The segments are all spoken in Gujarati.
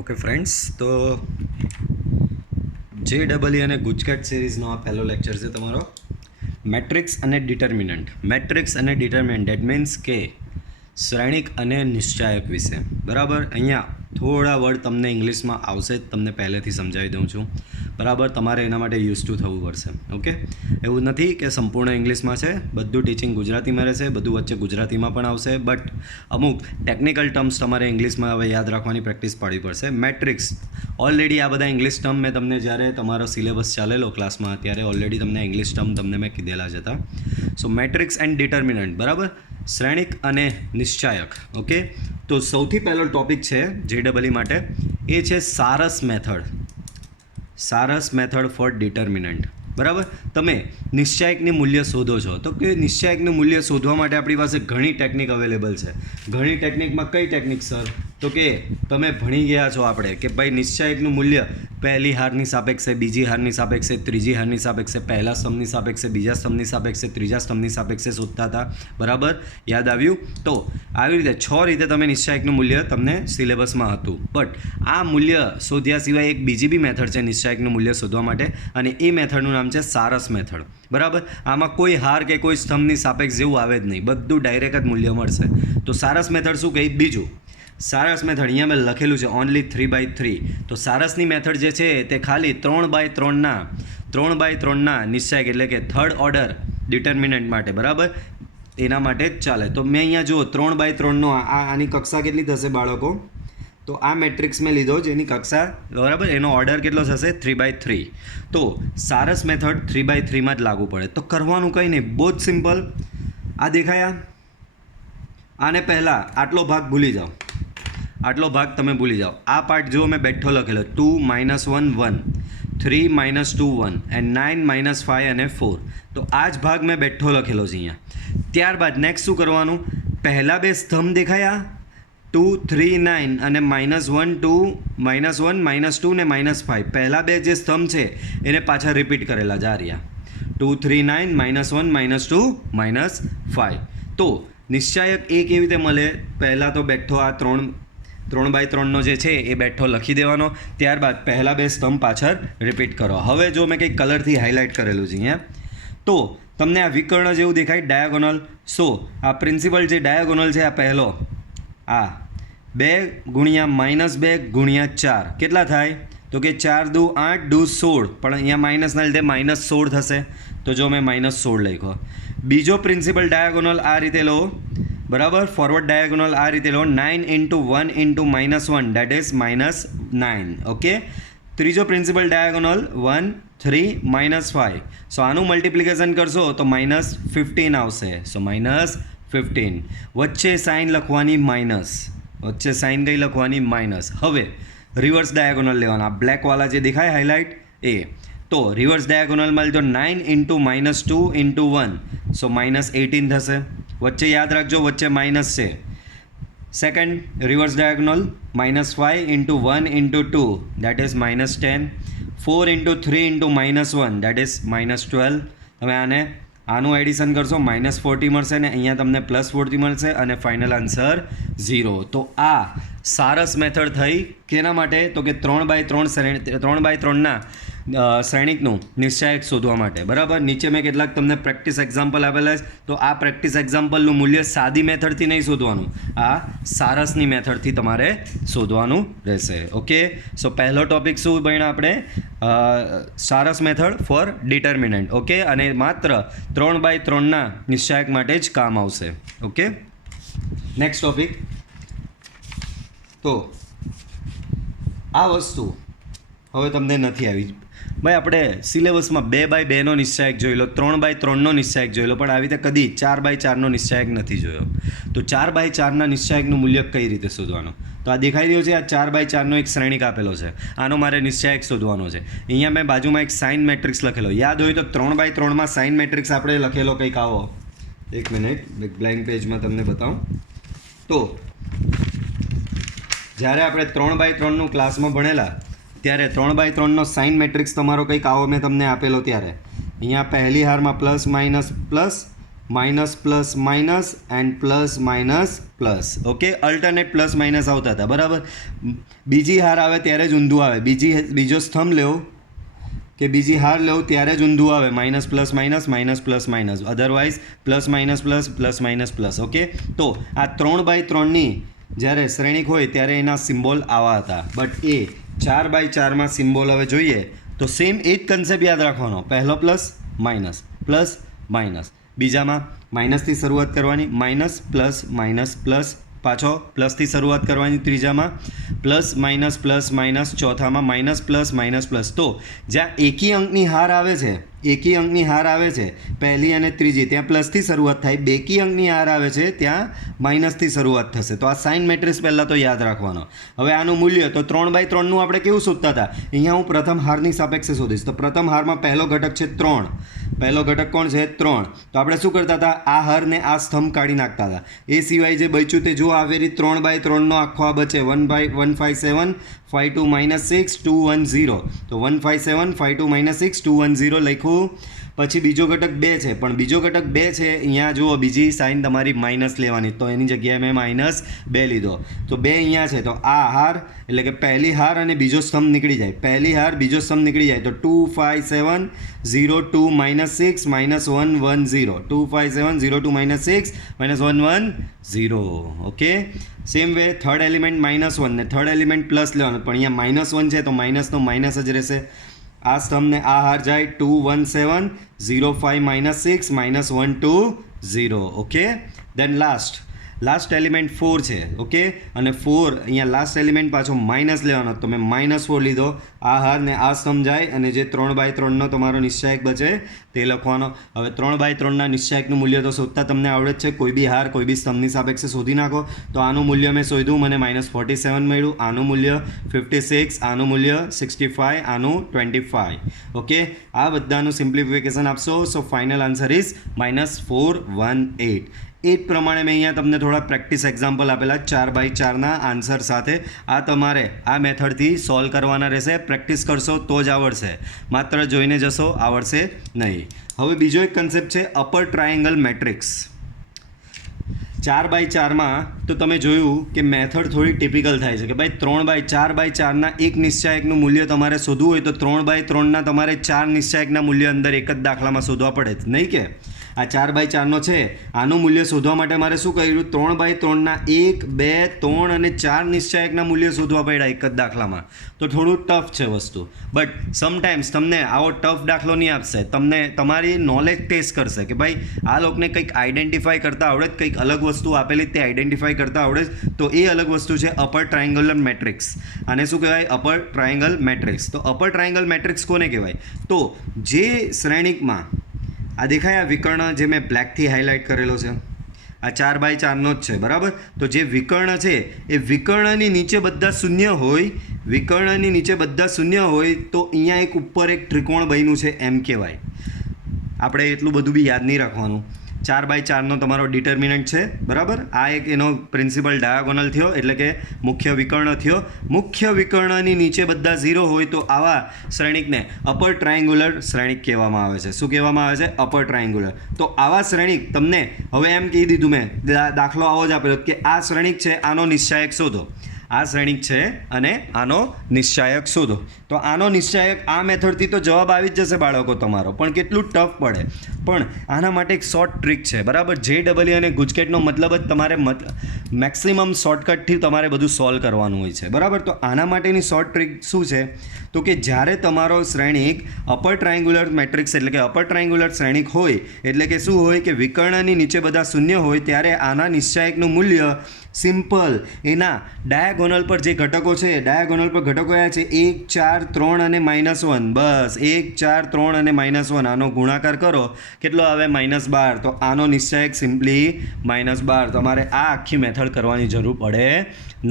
ઓકે ફ્રેન્ડ્સ, તો JEE અને ગુજકેટ સિરીઝનો આ પહેલો લેક્ચર છે તમારો મેટ્રિક્સ અને ડિટર્મિનન્ટ. મેટ્રિક્સ અને ડિટર્મિનન્ટ ડેટ મીન્સ કે શ્રેણિક અને નિશ્ચાયક વિશે. બરાબર, અહીંયા થોડા વર્ડ તમને ઇંગ્લિશમાં આવશે જ, તમને પહેલેથી સમજાવી દઉં છું. બરાબર, તમારે એના માટે યુઝ ટુ થવું પડશે. ઓકે, એવું નથી કે સંપૂર્ણ ઇંગ્લિશમાં છે, બધું ટીચિંગ ગુજરાતીમાં રહેશે, બધું વચ્ચે ગુજરાતીમાં પણ આવશે, બટ અમુક ટેકનિકલ ટર્મ્સ તમારે ઇંગ્લિશમાં હવે યાદ રાખવાની પ્રેક્ટિસ પાડવી પડશે. મેટ્રિક્સ ઓલરેડી આ બધા ઇંગ્લિશ ટર્મ મેં તમને જ્યારે તમારો સિલેબસ ચાલેલો ક્લાસમાં ત્યારે ઓલરેડી તમને ઇંગ્લિશ ટર્મ તમને મેં કીધેલા જ હતા. સો મેટ્રિક્સ એન્ડ ડિટર્મિનન્ટ, બરાબર, શ્રેણિક અને નિશ્ચાયક. ઓકે, તો સૌથી પહેલો ટોપિક છે JEE માટે, એ છે Sarrus method. Sarrus method for determinant. બરાબર, તમે નિશ્ચાયકની મૂલ્ય શોધો છો તો કે નિશ્ચાયકનું મૂલ્ય શોધવા માટે આપણી પાસે ઘણી ટેકનિક અવેલેબલ છે. ઘણી ટેકનિકમાં કઈ ટેકનિક સર? તો કે તમે ભણી ગયા છો આપણે કે ભાઈ નિશ્ચાયકનું મૂલ્ય પહેલી હારની સાપેક્ષે, બીજી હારની સાપેક્ષે, ત્રીજી હારની સાપેક્ષે, પહેલા સ્તંભની સાપેક્ષે, બીજા સ્તંભની સાપેક્ષે, ત્રીજા સ્તંભની સાપેક્ષે શોધતા હતા. બરાબર, યાદ આવ્યું? તો આવી રીતે 6 રીતે તમે નિશ્ચાયકનું મૂલ્ય તમને સિલેબસમાં હતું. બટ આ મૂલ્ય શોધ્યા સિવાય એક બીજી બી મેથડ છે નિશ્ચાયકનું મૂલ્ય શોધવા માટે, અને એ મેથડનું નામ છે સારસ મેથડ. બરાબર, આમાં કોઈ હાર કે કોઈ સ્તંભની સાપેક્ષ જેવું આવે જ નહીં, બધું ડાયરેક્ટ જ મૂલ્ય મળશે. તો સારસ મેથડ શું કહે? બીજું સારસ મેથડ અહીંયા મેં લખેલું છે ઓનલી 3/3. તો સારસની મેથડ જે છે તે ખાલી 3/3ના નિશ્ચાયક એટલે કે થર્ડ ઓર્ડર ડિટર્મિનન્ટ માટે, બરાબર, એના માટે જ ચાલે. તો મેં અહીંયા જુઓ 3/3નો આની કક્ષા કેટલી થશે બાળકો? તો આ મેટ્રિક્સ મેં લીધો જેની કક્ષા, બરાબર, એનો ઓર્ડર કેટલો થશે? 3/3. તો સારસ મેથડ 3/3માં જ લાગુ પડે. તો કરવાનું કંઈ નહીં, બહુ જ સિમ્પલ. આ દેખાયા? આને પહેલાં આટલો ભાગ ભૂલી જાઓ, આટલો ભાગ તમે ભૂલી જાઓ. આ પાર્ટ જુઓ મેં બેઠો લખેલો 2 - 1 1, 3 - 2 1 એન્ડ 9 - 5 અને 4. તો આ જ ભાગ મેં બેઠો લખેલો છે અહીંયા. ત્યારબાદ નેક્સ્ટ શું કરવાનું? પહેલાં બે સ્તંભ દેખાયા 2 3 9 અને -1 2 -1 -2 ને -5. પહેલાં બે જે સ્તંભ છે એને પાછા રિપીટ કરેલા જા રહ્યા 2 3 9 -1 -2 -5. તો નિશ્ચાયક એ કેવી રીતે મળે? પહેલાં તો બેઠો આ 3/3નો જે છે એ બેઠો લખી દેવાનો, ત્યારબાદ પહેલાં બે સ્તંભ પાછળ રિપીટ કરો. હવે જો મેં કંઈક કલરથી હાઇલાઇટ કરેલું છે અહીંયા, તો તમને આ વિકર્ણ જેવું દેખાય ડાયાગોનલ. સો આ પ્રિન્સિપલ જે ડાયાગોનલ છે આ પહેલો, આ 2 × -2 × 4 કેટલા થાય? તો કે 4 દુ 8 દુ 16, પણ અહીંયા માઇનસના લીધે -16 થશે. તો જો મેં -16 લખ્યો. બીજો પ્રિન્સિપલ ડાયાગોનલ આ રીતે લો, બરાબર, ફોરવર્ડ ડાયાગોનલ આ રીતે લો, 9 × 1 × -1 દેટ ઇઝ -9. ઓકે, ત્રીજો પ્રિન્સિપલ ડાયાગોનલ 1 3 -5. સો આનું મલ્ટિપ્લિકેશન કરશો તો -15 આવશે. સો -15. વચ્ચે સાઇન લખવાની માઇનસ, વચ્ચે સાઇન કઈ લખવાની? માઇનસ. હવે રિવર્સ ડાયાગોનલ લેવાના, બ્લેકવાળા જે દેખાય હાઇલાઇટ એ. તો રિવર્સ ડાયાગોનલમાં લીધો 9 × -2 × 1, સો -18 થશે. વચ્ચે યાદ રાખજો, વચ્ચે માઇનસ છે. Second reverse diagonal -5 × 1 × 2 that is -10. 4 × 3 × -1 that is -12. તમે આનું એડિશન કરશો -40 મળશે ને અહીંયા તમને +40 મળશે અને ફાઇનલ આન્સર 0. તો આ સારસ મેથડ થઈ કેના માટે? તો કે 3/3ના શ્રેણિકનું નિશ્ચાયક શોધવા માટે. બરાબર, નીચે મેં કેટલાક તમને પ્રેક્ટિસ એક્ઝામ્પલ આપેલા છે. તો આ પ્રેક્ટિસ એક્ઝામ્પલનું મૂલ્ય સાદી મેથડથી નહીં શોધવાનું, આ સારસની મેથડથી તમારે શોધવાનું રહેશે. ઓકે, સો પહેલો ટોપિક શું ભણ્યા આપણે? સારસ મેથડ ફોર ડિટર્મિનન્ટ. ઓકે, અને માત્ર 3/3ના નિશ્ચાયક માટે જ કામ આવશે. Okay, next topic. તો આ વસ્તુ હવે તમને નથી આવી. ભાઈ આપણે સિલેબસમાં 2/2નો નિશ્ચાયક જોઈ લો, 3/3નો નિશ્ચાયક જોઈ લો, પણ આવી રીતે કદી 4/4નો નિશ્ચાયક નથી જોયો. તો 4/4ના નિશ્ચાયકનું મૂલ્ય કઈ રીતે શોધવાનું? તો આ દેખાઈ રહ્યો છે, આ 4/4નો એક શ્રેણિક આપેલો છે, આનો મારે નિશ્ચાયક શોધવાનો છે. અહીંયા મેં બાજુમાં એક સાઇન મેટ્રિક્સ લખેલો, યાદ હોય તો 3/3માં સાઇન મેટ્રિક્સ આપણે લખેલો કંઈક આવો. એક મિનિટ, બ્લેન્ક પેજમાં તમને બતાવું. તો જ્યારે આપણે 3/3નું ક્લાસમાં ભણેલા ત્યારે 3/3નો સાઇન મેટ્રિક્સ તમારો કંઈક આવો મેં તમને આપેલો. ત્યારે અહીંયા પહેલી હારમાં +- +, -+- and +- plus. Okay, alternate plus minus આવતા હતા, બરાબર. બીજી હાર આવે ત્યારે જ ઊંધું આવે. બીજો સ્તંભ લેવો કે બીજી હાર લેવું ત્યારે જ ઊંધું આવે. Minus plus minus, otherwise plus minus plus minus plus. Okay, તો આ 3/3ની જ્યારે શ્રેણિક હોય ત્યારે એના સિમ્બોલ આવા હતા. બટ એ 4/4માં સિમ્બોલ હવે જોઈએ તો સેમ એ જ કન્સેપ્ટ યાદ રાખવાનો. પહેલો પ્લસ માઇનસ, બીજામાં માઇનસથી શરૂઆત કરવાની, માઇનસ પ્લસ પાછો પ્લસથી શરૂઆત કરવાની, ત્રીજામાં પ્લસ માઇનસ, ચોથામાં માઇનસ પ્લસ. તો જ્યાં એકી અંકની હાર આવે છે પહેલી અને ત્રીજી, ત્યાં પ્લસથી શરૂઆત થાય. બેકી અંકની હાર આવે છે ત્યાં માઇનસથી શરૂઆત થશે. તો આ સાઇન મેટ્રિક્સ પહેલાં તો યાદ રાખવાનો. હવે આનું મૂલ્ય તો 3/3નું આપણે કેવું શોધતા હતા? અહીંયા હું પ્રથમ હારની સાપેક્ષે શોધીશ. તો પ્રથમ હારમાં પહેલો ઘટક છે 3. પહેલો ઘટક કોણ છે? 3. તો આપણે શું કરતા હતા? આ હારને આ સ્તંભ કાઢી નાખતા હતા. એ સિવાય જે બચ્યું તે જો આવી રીતે 3/3નો આખો આ બચે 157 52 6 210. તો 157 52 6 210 લખ્યું. પછી બીજો ઘટક 2 છે, પણ બીજો ઘટક 2 છે અહીંયા જુઓ, બીજી સાઇન તમારી માઇનસ લેવાની, તો એની જગ્યાએ મેં -2 લીધો. તો 2 અહીંયા છે, તો આ હાર એટલે કે પહેલી હાર અને બીજો સ્તંભ નીકળી જાય. પહેલી હાર બીજો સ્તંભ નીકળી જાય તો 257 02 -6 -110. 257 02 -6 -110. Okay, same way third element -1 ને થર્ડ એલિમેન્ટ પ્લસ લેવાનો, પણ અહીંયા -1 છે તો માઇનસનો માઇનસ જ રહેશે. આ સ્તંભને આ હાર જાય 217 05 -6 -120. ઓકે, દેન લાસ્ટ એલિમેન્ટ 4 છે. ઓકે, અને 4 અહીંયા લાસ્ટ એલિમેન્ટ પાછો માઇનસ લેવાનો, તો મેં -4 લીધો. આ હાર ને આ સ્તંભ જાય અને જે 3/3નો તમારો નિશ્ચાયક બચે તે લખવાનો. હવે 3/3ના નિશ્ચાયકનું મૂલ્ય તો શોધતા તમને આવડે જ છે. કોઈ બી હાર કોઈ બી સ્તંભની સાપેક્ષે શોધી નાખો. તો આનું મૂલ્ય મેં શોધ્યું, મને -47 મળ્યું. આનું મૂલ્ય 56, આનું મૂલ્ય 65, આનું 25. ઓકે, આ બધાનું સિમ્પ્લિફિકેશન આપશો. સો ફાઇનલ આન્સર ઇઝ -418. એ જ પ્રમાણે મેં અહીંયા તમને થોડા પ્રેક્ટિસ એક્ઝામ્પલ આપેલા 4/4ના આન્સર સાથે. આ તમારે આ મેથડથી સોલ્વ કરવાના રહેશે. પ્રેક્ટિસ કરશો તો જ આવડશે, માત્ર જોઈને જશો આવડશે નહીં. હવે બીજો એક કન્સેપ્ટ છે અપર ટ્રાયેંગલ મેટ્રિક્સ. 4/4માં તો તમે જોયું કે મેથડ થોડી ટિપિકલ થાય છે કે ભાઈ 4/4ના એક નિશ્ચાયકનું મૂલ્ય તમારે શોધવું હોય તો 3/3ના તમારે 4 નિશ્ચાયકના મૂલ્ય અંદર એક જ દાખલામાં શોધવા પડે જ નહીં. કે આ 4/4નો છે, આનું મૂલ્ય શોધવા માટે મારે શું કર્યું? 3/3ના 1 2 3 અને 4 નિશ્ચાયકના મૂલ્ય શોધવા પડ્યા એક જ દાખલામાં. તો થોડું ટફ છે વસ્તુ, બટ સમટાઈમ્સ તમને આવો ટફ દાખલો નહીં આપશે, તમને તમારી નોલેજ ટેસ્ટ કરશે કે ભાઈ આ લોકોને કંઈક આઈડેન્ટિફાઈ કરતા આવડે, કંઈક અલગ વસ્તુ આપેલી તે આઈડેન્ટિફાઈ કરતા આવડે. તો એ અલગ વસ્તુ છે અપર ટ્રાયેંગ્યુલર મેટ્રિક્સ. આને શું કહેવાય? Upper triangle matrix. તો અપર ટ્રાયેંગલ મેટ્રિક્સ કોને કહેવાય? તો જે શ્રેણિકમાં આ દેખાય આ વિકર્ણ જે મેં બ્લેકથી હાઇલાઇટ કરેલો છે, આ 4/4નો જ છે, બરાબર. તો જે વિકર્ણ છે એ વિકર્ણની નીચે બધા શૂન્ય હોય, તો અહીંયા એક ઉપર એક ત્રિકોણ બન્યું છે એમ કહેવાય. આપણે એટલું બધું બી યાદ નહીં રાખવાનું. 4/4નો તમારો ડિટર્મિનન્ટ છે, બરાબર. આ એક એનો પ્રિન્સિપલ ડાયાગોનલ થયો, એટલે કે મુખ્ય વિકર્ણ થયો. મુખ્ય વિકર્ણની નીચે બધા 0 હોય તો આવા શ્રેણિકને અપર ટ્રાયેંગ્યુલર શ્રેણિક કહેવામાં આવે છે. શું કહેવામાં આવે છે? અપર ટ્રાયેંગ્યુલર. તો આવા શ્રેણિક તમને હવે એમ કહી દીધું મેં, દાખલો આવો જ આપેલો કે આ શ્રેણિક છે, આનો નિશ્ચાયક શોધો. આ શ્રેણિક છે અને આનો નિશ્ચાયક શોધો. તો આનો નિશ્ચાયક આ મેથડથી તો જવાબ આવી જ જશે બાળકો તમારો, પણ કેટલું ટફ પડે. પણ આના માટે એક શોર્ટ ટ્રીક છે, બરાબર. JEE અને ગુજકેટનો મતલબ જ તમારે મેક્સિમમ શોર્ટકટથી તમારે બધું સોલ્વ કરવાનું હોય છે, બરાબર. તો આના માટેની શોર્ટ ટ્રીક શું છે? તો કે જ્યારે તમારો શ્રેણિક અપર ટ્રાયેંગ્યુલર મેટ્રિક્સ એટલે કે અપર ટ્રાયેંગ્યુલર શ્રેણિક હોય, એટલે કે શું હોય કે વિકર્ણની નીચે બધા શૂન્ય હોય, ત્યારે આના નિશ્ચાયકનું મૂલ્ય સિમ્પલ એના ડાયાગોનલ પર જે ઘટકો છે, ડાયાગોનલ પર ઘટકો કયા છે? 1 4 3 અને -1. બસ 1 4 3 અને -1. આનો ગુણાકાર કરો, કેટલો આવે? -12. તો આનો નિશ્ચાયક સિમ્પલી -12. તમારે આ આખી મેથડ કરવાની જરૂર પડે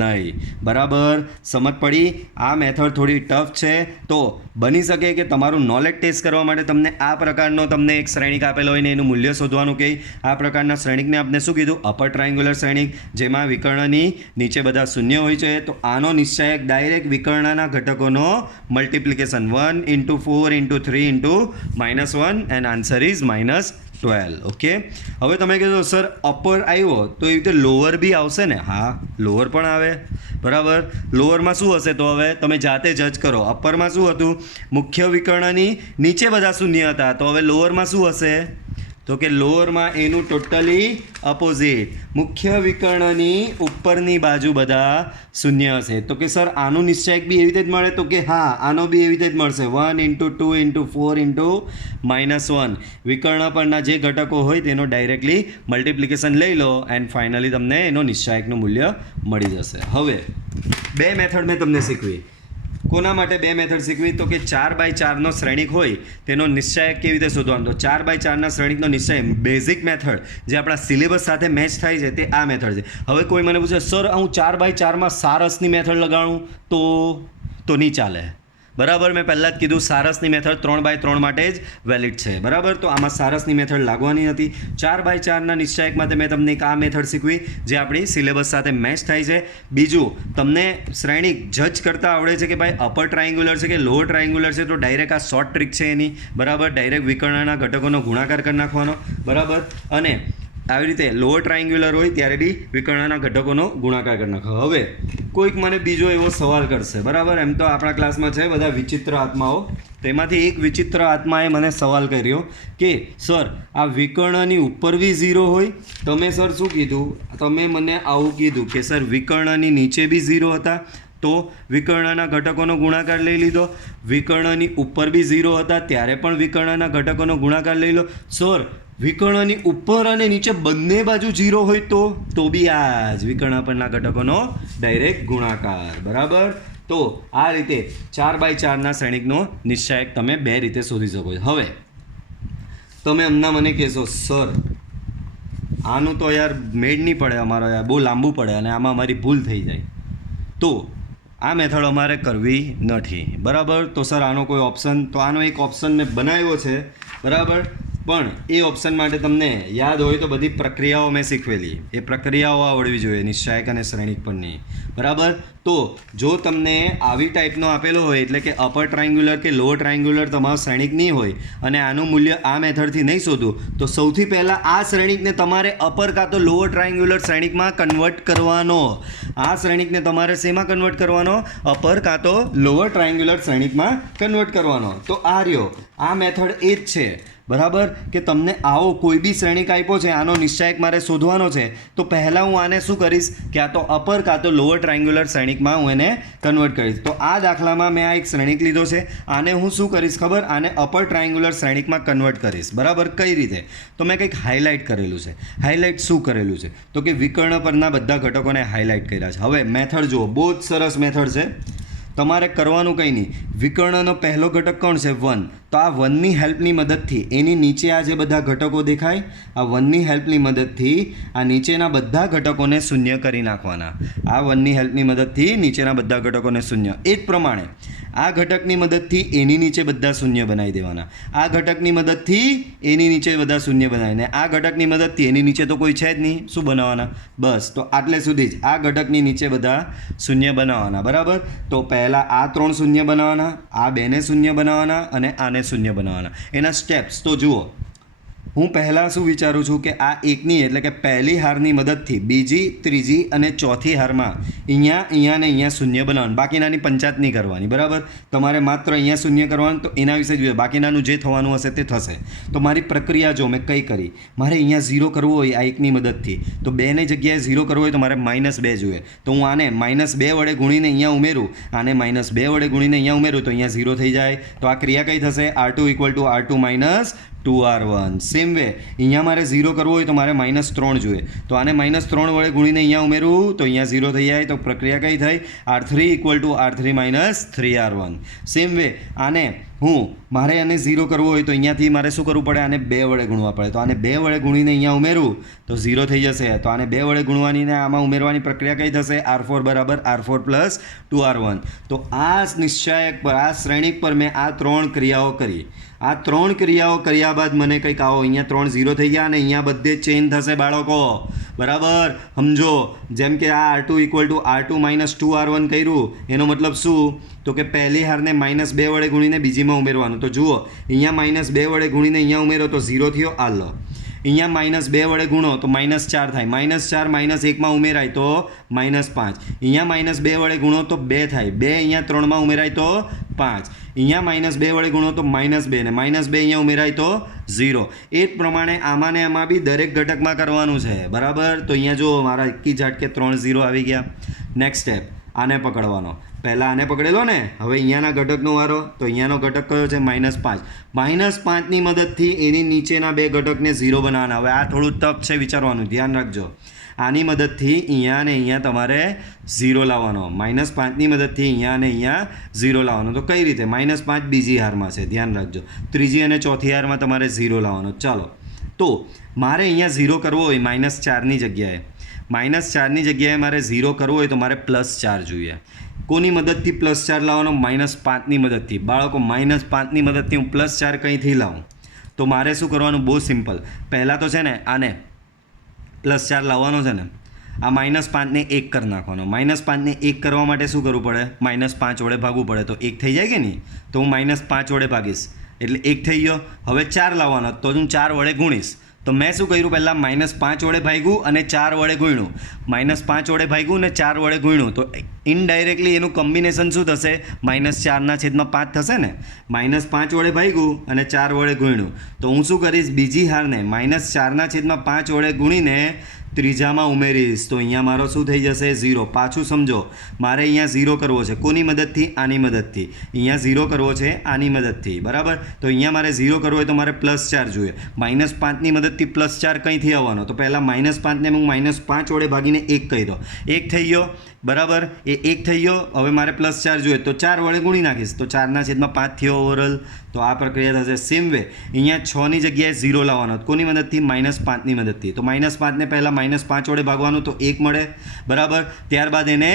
નહીં, બરાબર. સમજ પડી? આ મેથડ થોડી ટફ છે, તો બની શકે કે તમારું નોલેજ ટેસ્ટ કરવા માટે તમને આ પ્રકારનો તમને એક શ્રેણિક આપેલો હોય ને એનું મૂલ્ય શોધવાનું કહે. આ પ્રકારના શ્રેણિકને આપણે શું કીધું? અપર ટ્રાયેંગ્યુલર શ્રેણિક, જેમાં વિકર્ણની નીચે બધા શૂન્ય હોય છે. તો આનો નિશ્ચાયક ડાયરેક્ટ વિકર્ણના ઘટકોનો multiplication 1 × 4 × 3 × -1 and answer is 12. Okay, હવે તમે કહેશો સર અપર આવ્યો તો એવી રીતે લોઅર બી આવશે ને? હા, લોઅર પણ આવે, બરાબર. લોઅરમાં શું હશે તો હવે તમે જાતે જજ કરો. અપરમાં શું હતું? મુખ્ય વિકર્ણની નીચે બધા શૂન્ય હતા, તો હવે લોઅરમાં શું હશે? તો કે લોઅરમાં એનું ટોટલી અપોઝિટ, મુખ્ય વિકર્ણની ઉપરની બાજુ બધા શૂન્ય હશે. તો કે સર આનું નિશ્ચાયક બી એવી રીતે જ મળે? તો કે હા, આનો બી એવી રીતે જ મળશે. 1 × 2 × 4 × -1 વિકર્ણ પરના જે ઘટકો હોય તેનો ડાયરેક્ટલી મલ્ટિપ્લિકેશન લઈ લો એન્ડ ફાઇનલી તમને એનો નિશ્ચાયકનું મૂલ્ય મળી જશે. હવે બે મેથડ મેં તમને શીખવી. કોના માટે બે મેથડ શીખવી? તો કે 4x4નો શ્રેણિક હોય તેનો નિશ્ચાયક કેવી રીતે શોધવાનો. તો 4x4ના શ્રેણિકનો નિશ્ચય બેઝિક મેથડ જે આપણા સિલેબસ સાથે મેચ થાય છે તે આ મેથડ છે. હવે કોઈ મને પૂછે સર હું 4x4માં સારસની મેથડ લગાડું તો નહીં ચાલે, બરાબર. મેં પહેલાં જ કીધું સારસની મેથડ 3x3 માટે જ વેલિડ છે, બરાબર. તો આમાં સારસની મેથડ લાગવાની હતી. 4x4ના નિશ્ચાયક માટે મેં તમને એક આ મેથડ શીખવી જે આપણી સિલેબસ સાથે મેચ થાય છે. બીજું, તમને શ્રેણિક જજ કરતાં આવડે છે કે ભાઈ અપર ટ્રાયંગ્યુલર છે કે લોઅર ટ્રાયંગ્યુલર છે, તો ડાયરેક્ટ આ શોર્ટ ટ્રીક છે એની, બરાબર. ડાયરેક્ટ વિકર્ણના ઘટકોનો ગુણાકાર કરી નાખવાનો, બરાબર. અને આવી રીતે લોઅર ટ્રાયંગ્યુલર હોય ત્યારે બી વિકર્ણના ઘટકોનો ગુણાકાર કરી નાખો. હવે કોઈક મને બીજો એવો સવાલ કરશે, બરાબર. એમ તો આપણા ક્લાસમાં છે બધા વિચિત્ર આત્માઓ, તેમાંથી એક વિચિત્ર આત્માએ મને સવાલ કર્યો કે સર આ વિકર્ણની ઉપર બી 0 હોય. તમે સર શું કીધું? તમે મને આવું કીધું કે સર વિકર્ણની નીચે બી 0 હતા તો વિકર્ણના ઘટકોનો ગુણાકાર લઈ લીધો, વિકર્ણની ઉપર બી 0 હતા ત્યારે પણ વિકર્ણના ઘટકોનો ગુણાકાર લઈ લો. સર વિકર્ણની ઉપર અને નીચે બંને બાજુ 0 હોય તો બી આ જ વિકર્ણ પરના ઘટકોનો ડાયરેક્ટ ગુણાકાર, બરાબર. તો આ રીતે 4x4ના શ્રેણિકનો નિશ્ચાયક તમે બે રીતે શોધી શકો છો. હવે તમે હમણાં મને કહેશો સર આનું તો યાર મેળ નહીં પડે, અમારો યાર બહુ લાંબુ પડે અને આમાં અમારી ભૂલ થઈ જાય, તો આ મેથડ અમારે કરવી નથી, બરાબર. તો સર આનો કોઈ ઓપ્શન? તો આનો એક ઓપ્શન મેં બનાવ્યો છે, બરાબર. પણ એ ઓપ્શન માટે તમને યાદ હોય તો બધી પ્રક્રિયાઓ મેં શીખવેલી, એ પ્રક્રિયાઓ આવડવી જોઈએ નિશ્ચાયક અને શ્રેણિક પરની, બરાબર. તો જો તમને આવી ટાઈપનો આપેલો હોય એટલે કે અપર ટ્રાયંગ્યુલર કે લોઅર ટ્રાયંગ્યુલર તમારો શ્રેણિક નહીં હોય અને આનું મૂલ્ય આ મેથડથી નહીં શોધું, તો સૌથી પહેલાં આ શ્રેણિકને તમારે અપર કાં તો લોઅર ટ્રાયંગ્યુલર શ્રેણિકમાં કન્વર્ટ કરવાનો. આ શ્રેણિકને તમારે શેમાં કન્વર્ટ કરવાનો? અપર કાં તો લોઅર ટ્રાયંગ્યુલર શ્રેણિકમાં કન્વર્ટ કરવાનો. તો આ રહ્યો, આ મેથડ એ જ છે, બરાબર. કે તમને આવો કોઈ બી શ્રેણિક આપ્યો છે, આનો નિશ્ચાયક મારે શોધવાનો છે, તો પહેલાં હું આને શું કરીશ કે આ તો અપર કાં તો લોઅર ટ્રાયંગ્યુલર શ્રેણિકમાં હું એને કન્વર્ટ કરીશ. તો આ દાખલામાં મેં આ એક શ્રેણિક લીધો છે, આને હું શું કરીશ ખબર? આને અપર ટ્રાયંગ્યુલર શ્રેણિકમાં કન્વર્ટ કરીશ, બરાબર. કઈ રીતે? તો મેં કંઈક હાઇલાઇટ કરેલું છે. હાઇલાઇટ શું કરેલું છે? તો કે વિકર્ણ પરના બધા ઘટકોને હાઇલાઇટ કર્યા છે. હવે મેથડ જુઓ, બહુ જ સરસ મેથડ છે. તમારે કરવાનું કંઈ નહીં. વિકર્ણનો પહેલો ઘટક કોણ છે? 1. તો આ 1ની હેલ્પની મદદથી એની નીચે આ જે બધા ઘટકો દેખાય, આ 1ની હેલ્પની મદદથી આ નીચેના બધા ઘટકોને શૂન્ય કરી નાખવાના. આ 1ની હેલ્પની મદદથી નીચેના બધા ઘટકોને શૂન્ય. એ જ પ્રમાણે આ ઘટકની મદદથી એની નીચે બધા શૂન્ય બનાવી દેવાના, આ ઘટકની મદદથી એની નીચે બધા શૂન્ય બનાવીને આ ઘટકની મદદથી એની નીચે તો કોઈ છે જ નહીં, શું બનાવવાના? બસ. તો આટલે સુધી જ આ ઘટકની નીચે બધા શૂન્ય બનાવવાના, બરાબર. તો પહેલાં આ 3 શૂન્ય બનાવવાના, આ 2ને શૂન્ય બનાવવાના અને આને શૂન્ય બનાવવાના. એના સ્ટેપ્સ તો જુઓ. હું પહેલાં શું વિચારું છું કે આ એકની એટલે કે પહેલી હારની મદદથી બીજી, ત્રીજી અને ચોથી હારમાં અહીંયા ને અહીંયા શૂન્ય બનાવવાનું, બાકીનાની પંચાત નહીં કરવાની, બરાબર. તમારે માત્ર અહીંયા શૂન્ય કરવાનું, તો એના વિશે જોઈએ, બાકીનાનું જે થવાનું હશે તે થશે. તો મારી પ્રક્રિયા જો મેં કઈ કરી, મારે અહીંયા 0 કરવું હોય આ એકની મદદથી, તો 2ની જગ્યાએ 0 કરવું હોય તો મારે -2 જોઈએ. તો હું આને -2 વડે ગુણીને અહીંયા ઉમેરું, આને -2 વડે ગુણીને અહીંયા ઉમેરું તો અહીંયા 0 થઈ જાય. તો આ ક્રિયા કઈ થશે? R2 = R2 - 2R1. Same way અહીંયા મારે 0 કરવો હોય તો મારે -3 જોઈએ, તો આને -3 વડે ગુણીને અહીંયા ઉમેરું તો અહીંયા 0 થઈ જાય. તો પ્રક્રિયા કઈ થઈ? R3 = R3 - 3R1. Same way આને મારે આને 0 કરવો હોય તો અહીંયાથી મારે શું કરવું પડે? આને 2 વડે ગુણવા પડે. તો આને 2 વડે ગુણીને અહીંયા ઉમેરું તો 0 થઈ જશે. તો આને 2 વડે ગુણવાની ને આમાં ઉમેરવાની પ્રક્રિયા કઈ થશે? R4 = R4 + 2R1. તો આ નિશ્ચાયક પર, આ શ્રેણિક પર મેં આ 3 ક્રિયાઓ કરી. આ 3 ક્રિયાઓ કર્યા બાદ મને કંઈક આવો અહીંયા 3 0 થઈ ગયા અને અહીંયા બધે ચેન્જ થશે બાળકો, બરાબર. સમજો, જેમ કે આ R2 = R2 - 2R1 કર્યું, એનો મતલબ શું? તો કે પહેલી હારને -2 વડે ગુણીને બીજીમાં ઉમેરવાનું. તો જુઓ અહીંયા -2 વડે ગુણીને અહીંયા ઉમેરો તો 0 થયો. આ લો અહીંયા -2 વડે ગુણો તો -4 થાય, -4 -1માં ઉમેરાય તો -5, અહીંયા -2 વડે ગુણો તો 2 થાય, 2 અહીંયા 3માં ઉમેરાય તો 5, અહીંયા -2 વડે ગુણો તો -2 ને -2 અહીંયા ઉમેરાય તો 0. એ જ પ્રમાણે આમાં ને આમાં બી દરેક ઘટકમાં કરવાનું છે, બરાબર. તો અહીંયા જો મારા એકી ઝાટકે 3 0 આવી ગયા. નેક્સ્ટ સ્ટેપ, આને પકડવાનો. પહેલાં આને પકડેલો ને, હવે અહીંયાના ઘટકનો વારો. તો અહીંયાનો ઘટક કયો છે? -5. -5ની મદદથી એની નીચેના બે ઘટકને 0 બનાવવાના. હવે આ થોડું ટફ છે વિચારવાનું, ધ્યાન રાખજો. આની મદદથી અહીંયા ને અહીંયા તમારે 0 લાવવાનો, -5ની મદદથી અહીંયા ને અહીંયા 0 લાવવાનો. તો કઈ રીતે? -5 બીજી હારમાં છે, ધ્યાન રાખજો. ત્રીજી અને ચોથી હારમાં તમારે 0 લાવવાનો. ચાલો, તો મારે અહીંયા 0 કરવો હોય -4ની જગ્યાએ, -4ની જગ્યાએ મારે 0 કરવો હોય તો મારે +4 જોઈએ. કોની મદદથી +4 લાવવાનો? -5ની મદદથી. બાળકો, -5ની મદદથી હું +4 કંઈથી લાવું? તો મારે શું કરવાનું? બહુ સિમ્પલ. પહેલાં તો છે ને આને +4 લાવવાનો છે ને, આ -5ને 1 કરી નાખવાનો. -5ને 1 કરવા માટે શું કરવું પડે? -5 વડે ભાગવું પડે. તો 1 થઈ જાય કે નહીં? તો હું -5 વડે ભાગીશ એટલે 1 થઈ ગયો. હવે 4 લાવવાનો, તો હું 4 વડે ગુણીશ. તો મેં શું કર્યું? પહેલાં -5 વડે ભાગ્યું અને 4 વડે ગુણ્યું. -5 વડે ભાગ્યું અને 4 વડે ગુણ્યું. તો ઇનડાયરેક્ટલી એનું કોમ્બિનેશન શું થશે? -4/5 થશે ને. -5 વડે ભાગ્યું અને 4 વડે ગુણ્યું. તો હું શું કરીશ? બીજી હારને -4/5 વડે ગુણીને ત્રીજામાં ઉમેરીશ. તો અહીંયા મારો શું થઈ જશે? 0. પાછું સમજો, મારે અહીંયા 0 કરવો છે. કોની મદદથી? આની મદદથી. અહીંયા 0 કરવો છે આની મદદથી, બરાબર. તો અહીંયા મારે 0 કરવો હોય તો મારે +4 જોઈએ. -5ની મદદથી +4 કંઈથી આવવાનો? તો પહેલાં -5ને હું -5 વડે ભાગીને 1 કહી દો. 1 થઈ ગયો, બરાબર. એ 1 થઈ ગયો. હવે મારે +4 જોઈએ તો 4 વડે ગુણી નાખીશ. તો 4/5 થયો ઓવરઓલ. તો આ પ્રક્રિયા થશે. સેમ વે અહીંયા 6ની જગ્યાએ 0 લાવવાનો. કોની મદદથી? -5ની મદદથી. તો -5ને પહેલાં -5 વડે ભાગવાનું તો 1 મળે, બરાબર. ત્યારબાદ એને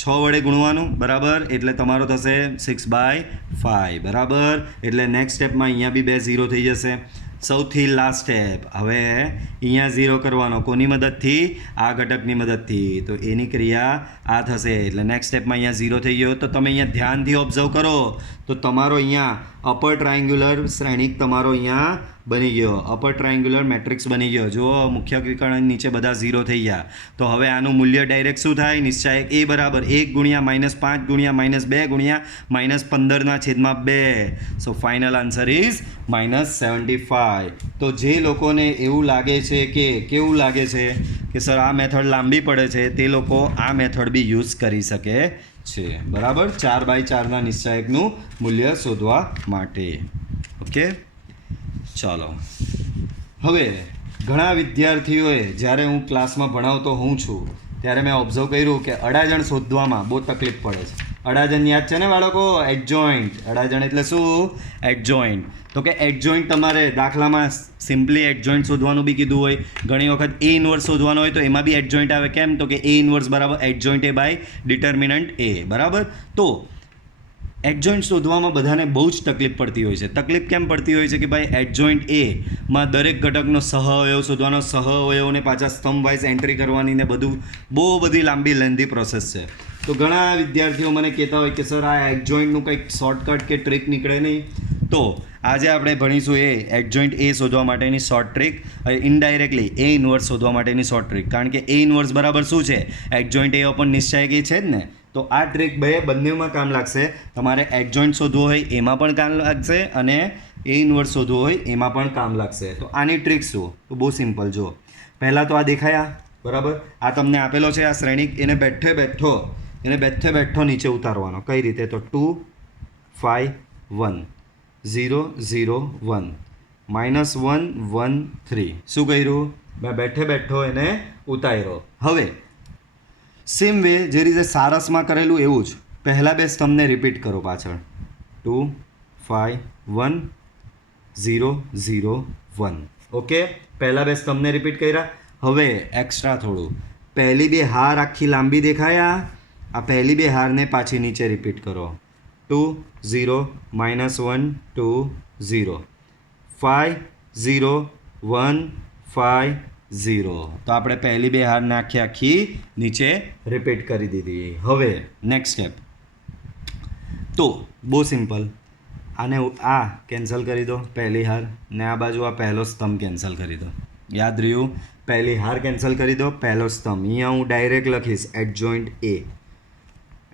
6 વડે ગુણવાનું, બરાબર. એટલે તમારો થશે 6/5, બરાબર. એટલે નેક્સ્ટ સ્ટેપમાં અહીંયા બી 2 0 થઈ જશે. સૌથી લાસ્ટ સ્ટેપ, હવે અહીંયા 0 કરવાનો. કોની મદદથી? આ ઘટકની મદદથી. તો એની ક્રિયા આ થશે. એટલે નેક્સ્ટ સ્ટેપમાં અહીંયા 0 થઈ ગયો. તો તમે અહીંયા ધ્યાનથી ઓબ્ઝર્વ કરો તો તમારો અહીંયા અપર ટ્રાયંગ્યુલર શ્રેણિક તમારો અહીંયા બની ગયો. અપર ટ્રાયંગ્યુલર મેટ્રિક્સ બની ગયો. જુઓ, મુખ્ય વિકર્ણ નીચે બધા 0 થઈ ગયા. તો હવે આનું મૂલ્ય ડાયરેક્ટ શું થાય? નિશ્ચાયક A બરાબર 1 ગુણ્યા -5 ગુણ્યા -2 ગુણ્યા -15/2. સો ફાઇનલ આન્સર ઇઝ -75. તો જે લોકોને એવું લાગે છે કે કેવું લાગે છે કે સર આ મેથડ લાંબી પડે છે, તે લોકો આ મેથડ બી યુઝ કરી શકે છે, બરાબર. 4/4ના નિશ્ચાયકનું મૂલ્ય શોધવા માટે. ઓકે, ચાલો. હવે ઘણા વિદ્યાર્થીઓએ, જ્યારે હું ક્લાસમાં ભણાવતો હોઉં છું ત્યારે મેં ઓબ્ઝર્વ કર્યું કે અડાજણ શોધવામાં બહુ તકલીફ પડે છે. અડાજણ યાદ છે ને બાળકો? એડજોઇન્ટ. અડાજણ એટલે શું? એડજોઇન્ટ. તો કે એડજોઇન્ટ તમારે દાખલામાં સિમ્પલી એડજોઇન્ટ શોધવાનું બી કીધું હોય. ઘણી વખત A ઇન્વર્સ શોધવાનું હોય તો એમાં બી એડજોઇન્ટ આવે. કેમ? તો કે A ઇન્વર્સ બરાબર adjoint A by determinant A, બરાબર. તો એડજોઇન્ટ શોધવામાં બધાને બહુ જ તકલીફ પડતી હોય છે. તકલીફ કેમ પડતી હોય છે? કે ભાઈ એડજોઇન્ટ એમાં દરેક ઘટકનો સહઅવયવ શોધવાનો, સહઅવયવોને પાછા સ્તંભ વાઇઝ એન્ટ્રી કરવાની ને બધું બહુ બધી લાંબી લેન્ધી પ્રોસેસ છે. તો ઘણા વિદ્યાર્થીઓ મને કહેતા હોય કે સર આ એડજોઇન્ટનું કંઈક શોર્ટકટ કે ટ્રીક નીકળે નહીં. તો આજે આપણે ભણીશું એડજોઇન્ટ A શોધવા માટેની short trick, indirectly A inverse શોધવા માટેની શોર્ટ ટ્રીક. કારણ કે A ઇન્વર્સ બરાબર શું છે? એડજોઇન્ટ A અપોન નિશ્ચાયક A છે જ ને. તો આ ટ્રીક બંનેમાં કામ લાગશે. તમારે એડજોઇન્ટ શોધવો હોય એમાં પણ કામ લાગશે અને A ઇન્વર્સ શોધવો હોય એમાં પણ કામ લાગશે. તો આની ટ્રીક શું? તો બહુ સિમ્પલ. જો પહેલાં તો આ દેખાયા, બરાબર. આ તમને આપેલો છે આ શ્રેણિક. એને બેઠે બેઠો નીચે ઉતારવાનો. કઈ રીતે? તો 2 5 1 0 0 1 -1 1 3. શું કર્યું? મેં બેઠો એને ઉતાર્યો. હવે સેમ વે જે રીતે સારસમાં કરેલું એવું જ પહેલાં બે સ્તંભને રિપીટ કરો પાછળ. 2 5 1 0 0 1. ઓકે, પહેલાં બે સ્તંભને રિપીટ કર્યા. હવે એક્સ્ટ્રા થોડું, પહેલી બે હાર આખી લાંબી દેખાયા. આ પહેલી બે હારને પાછી નીચે રિપીટ કરો. 2 0 -1 2 0 5 0 1 5 0. તો આપણે પહેલી બે હારને આખી નીચે રિપીટ કરી દીધી. હવે નેક્સ્ટ સ્ટેપ. તો બહુ સિમ્પલ. આને આ કેન્સલ કરી દો, પહેલી હાર, ને આ બાજુ આ પહેલો સ્તંભ કેન્સલ કરી દો. યાદ રહ્યું? પહેલી હાર કેન્સલ કરી દો, પહેલો સ્તંભ. અહીંયા હું ડાયરેક્ટ લખીશ એડજોઇન્ટ એ.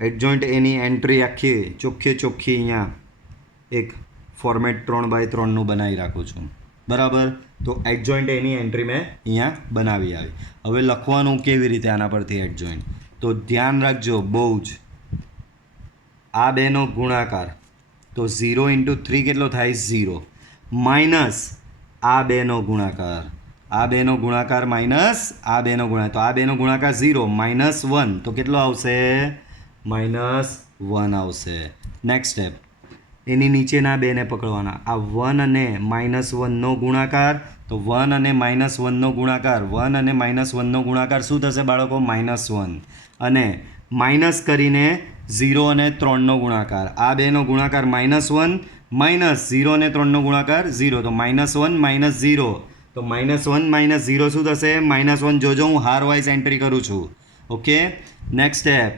એડજોઇન્ટ એની એન્ટ્રી આખી ચોખ્ખી અહીંયા એક ફોર્મેટ 3x3નું બનાવી રાખું છું. બરાબર? તો એડજોઇન્ટ એની એન્ટ્રી મેં અહીંયા બનાવી આવી. હવે લખવાનું કેવી રીતે આના પરથી એડજોઇન્ટ? તો ધ્યાન રાખજો બહુ જ, આ બેનો ગુણાકાર, તો 0 × 3 કેટલો થાય? 0 માઇનસ આ બેનો ગુણાકાર, આ બેનો ગુણાકાર માઇનસ આ બેનો ગુણાકાર, તો આ બેનો ગુણાકાર 0 -1, તો કેટલો આવશે? -1 આવશે. નેક્સ્ટ સ્ટેપ, એની નીચેના બેને પકડવાના. આ 1 અને -1નો ગુણાકાર, તો 1 અને -1નો ગુણાકાર, 1 અને -1નો ગુણાકાર શું થશે બાળકો? -1. અને માઇનસ કરીને 0 અને 3નો ગુણાકાર, આ બેનો ગુણાકાર -1 માઇનસ 0 અને 3નો ગુણાકાર 0, તો -1 - 0, તો -1 - 0 શું થશે? -1. જોજો હું હાર વાઇઝ એન્ટ્રી કરું છું. ઓકે, નેક્સ્ટ સ્ટેપ,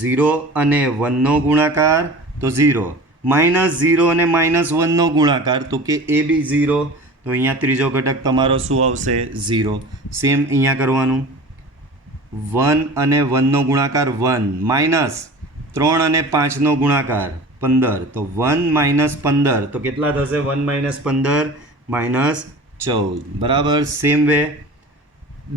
0 અને 1નો ગુણાકાર, તો 0 -0 અને -1નો ગુણાકાર, તો કે એ બી 0, તો અહીંયા ત્રીજો ઘટક તમારો શું આવશે? 0. સેમ અહીંયા કરવાનું. 1 અને 1નો ગુણાકાર 1 માઇનસ 3 અને 5નો ગુણાકાર 15, તો 1 - 15, તો કેટલા થશે? 1 - 15 -14. બરાબર? સેમ વે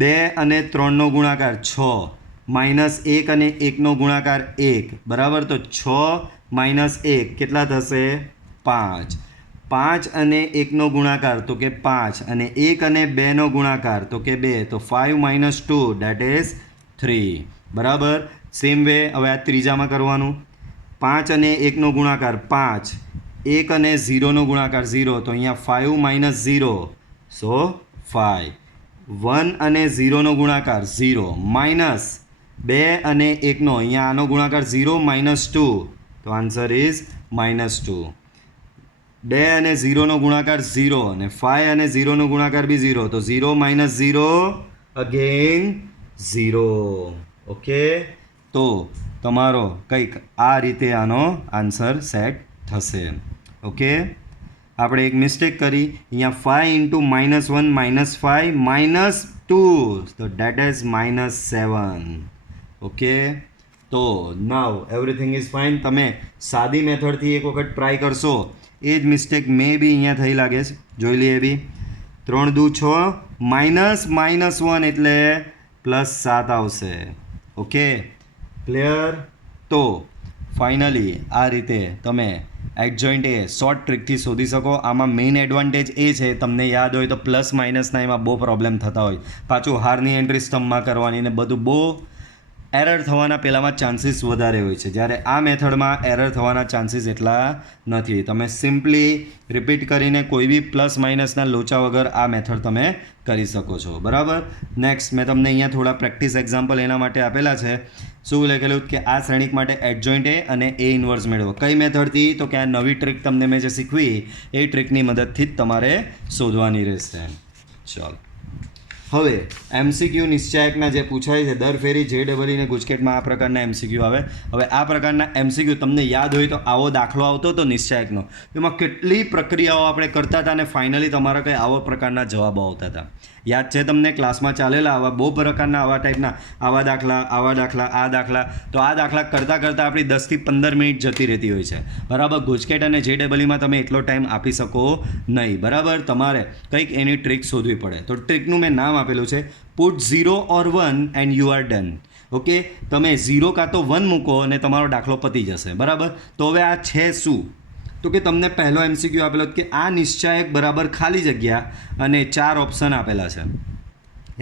2 અને 3નો ગુણાકાર 6 માઇનસ 1 અને 1નો ગુણાકાર 1, બરાબર? તો 6 - 1 કેટલા થશે? 5. 5 અને 1નો ગુણાકાર, તો કે 5, અને 1 અને 2નો ગુણાકાર, તો કે 2, તો 5 - 2 દેટ ઇઝ 3. બરાબર? સેમ વે હવે આ ત્રીજામાં કરવાનું. 5 અને 1નો ગુણાકાર 5, 1 અને 0નો ગુણાકાર 0, તો અહીંયા 5 - 0, સો 5. 1 અને 0નો ગુણાકાર 0 માઇનસ 2 અને 1નો, અહીંયા આનો ગુણાકાર 0 - 2, તો આન્સર ઇઝ -2. 2 અને 0નો ગુણાકાર 0, અને 5 અને 0નો ગુણાકાર બી 0, તો 0 - 0 અગેન 0. ઓકે, તો તમારો કંઈક આ રીતે આનો આન્સર સેટ થશે. ઓકે, આપણે એક મિસ્ટેક કરી અહીંયા, 5 × -1 - 5 - 2, તો દેટ ઇઝ -7. ઓકે, તો નાવ એવરીથિંગ ઇઝ ફાઇન. તમે સાદી મેથડથી એક વખત ટ્રાય કરશો, એ જ મિસ્ટેક મે બી અહીંયા થઈ લાગે છે. જોઈ લઈએ બી. 3 × 2 = -1 એટલે +7 આવશે. Okay, clear? તો ફાઇનલી આ રીતે તમે એડજોઇન્ટ એ શોર્ટ ટ્રીકથી શોધી શકો. આમાં મેઇન એડવાન્ટેજ એ છે, તમને યાદ હોય તો પ્લસ માઇનસના એમાં બહુ પ્રોબ્લેમ થતા હોય, પાછું હારની એન્ટ્રી સ્તંભમાં કરવાની ને બધું બહુ એરર થવાના પહેલાંમાં ચાન્સીસ વધારે હોય છે, જ્યારે આ મેથડમાં એરર થવાના ચાન્સીસ એટલા નથી. તમે સિમ્પલી રિપીટ કરીને કોઈ બી પ્લસ માઇનસના લોચા વગર આ મેથડ તમે કરી શકો છો. બરાબર? નેક્સ્ટ મેં તમને અહીંયા થોડા પ્રેક્ટિસ એક્ઝામ્પલ એના માટે આપેલા છે. શું લખેલું કે આ શ્રેણિક માટે એડજોઇન્ટ એ અને એ ઇન્વર્સ મેળવો. કઈ મેથડથી? તો કે આ નવી ટ્રીક તમને મેં જે શીખવી એ ટ્રીકની મદદથી જ તમારે શોધવાની રહેશે. ચાલો, હવે એમસીક્યુ નિશ્ચાયકના જે પૂછાય છે દર ફેરી JEE ને ગુજકેટમાં આ પ્રકારના એમસીક્યુ આવે. હવે આ પ્રકારના એમસીક્યુ તમને યાદ હોય તો આવો દાખલો આવતો હતો નિશ્ચાયકનો, એમાં કેટલી પ્રક્રિયાઓ આપણે કરતા હતા અને ફાઇનલી તમારા કંઈ આવો પ્રકારના જવાબો આવતા હતા. યાદ છે તમને? ક્લાસમાં ચાલેલા આવા બહુ પ્રકારના આવા ટાઈપના આવા દાખલા, આ દાખલા. તો આ દાખલા કરતાં કરતાં આપણી 10 થી 15 મિનિટ જતી રહેતી હોય છે. બરાબર? ગુજકેટ અને JEE તમે એટલો ટાઈમ આપી શકો નહીં. બરાબર? તમારે કંઈક એની ટ્રીક શોધવી પડે. તો ટ્રીકનું મેં નામ આપેલું છે put 0 or 1 and you are done. Okay, તમે 0 કાં તો 1 મૂકો અને તમારો દાખલો પતી જશે. બરાબર? તો હવે આ છે શું? તો કે તમને પહેલો એમસીક્યુ આપેલો કે આ નિશ્ચાયક બરાબર ખાલી જગ્યા અને 4 ઓપ્શન આપેલા છે.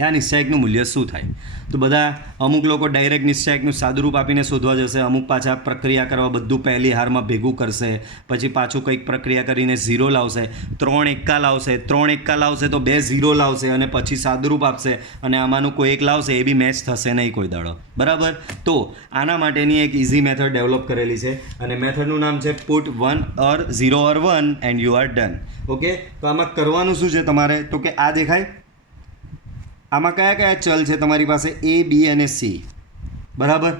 આ નિશ્ચાયકનું મૂલ્ય શું થાય? તો બધા અમુક લોકો ડાયરેક્ટ નિશ્ચાયકનું સાદુરૂપ આપીને શોધવા જશે, અમુક પાછા પ્રક્રિયા કરવા બધું પહેલી હારમાં ભેગું કરશે, પછી પાછું કંઈક પ્રક્રિયા કરીને 0 લાવશે, 3 એક્કા લાવશે, 3 એક્કા લાવશે તો 2 0 લાવશે અને પછી સાદુરૂપ આપશે, અને આમાંનું કોઈ એક લાવશે એ બી મેચ થશે નહીં કોઈ દાડો. બરાબર? તો આના માટેની એક ઇઝી મેથડ ડેવલપ કરેલી છે અને મેથડનું નામ છે put 0 or 1 and you are done. Okay, તો આમાં કરવાનું શું છે તમારે? તો કે આ દેખાય, આમાં કયા કયા ચલ છે તમારી પાસે? A, B અને C. બરાબર?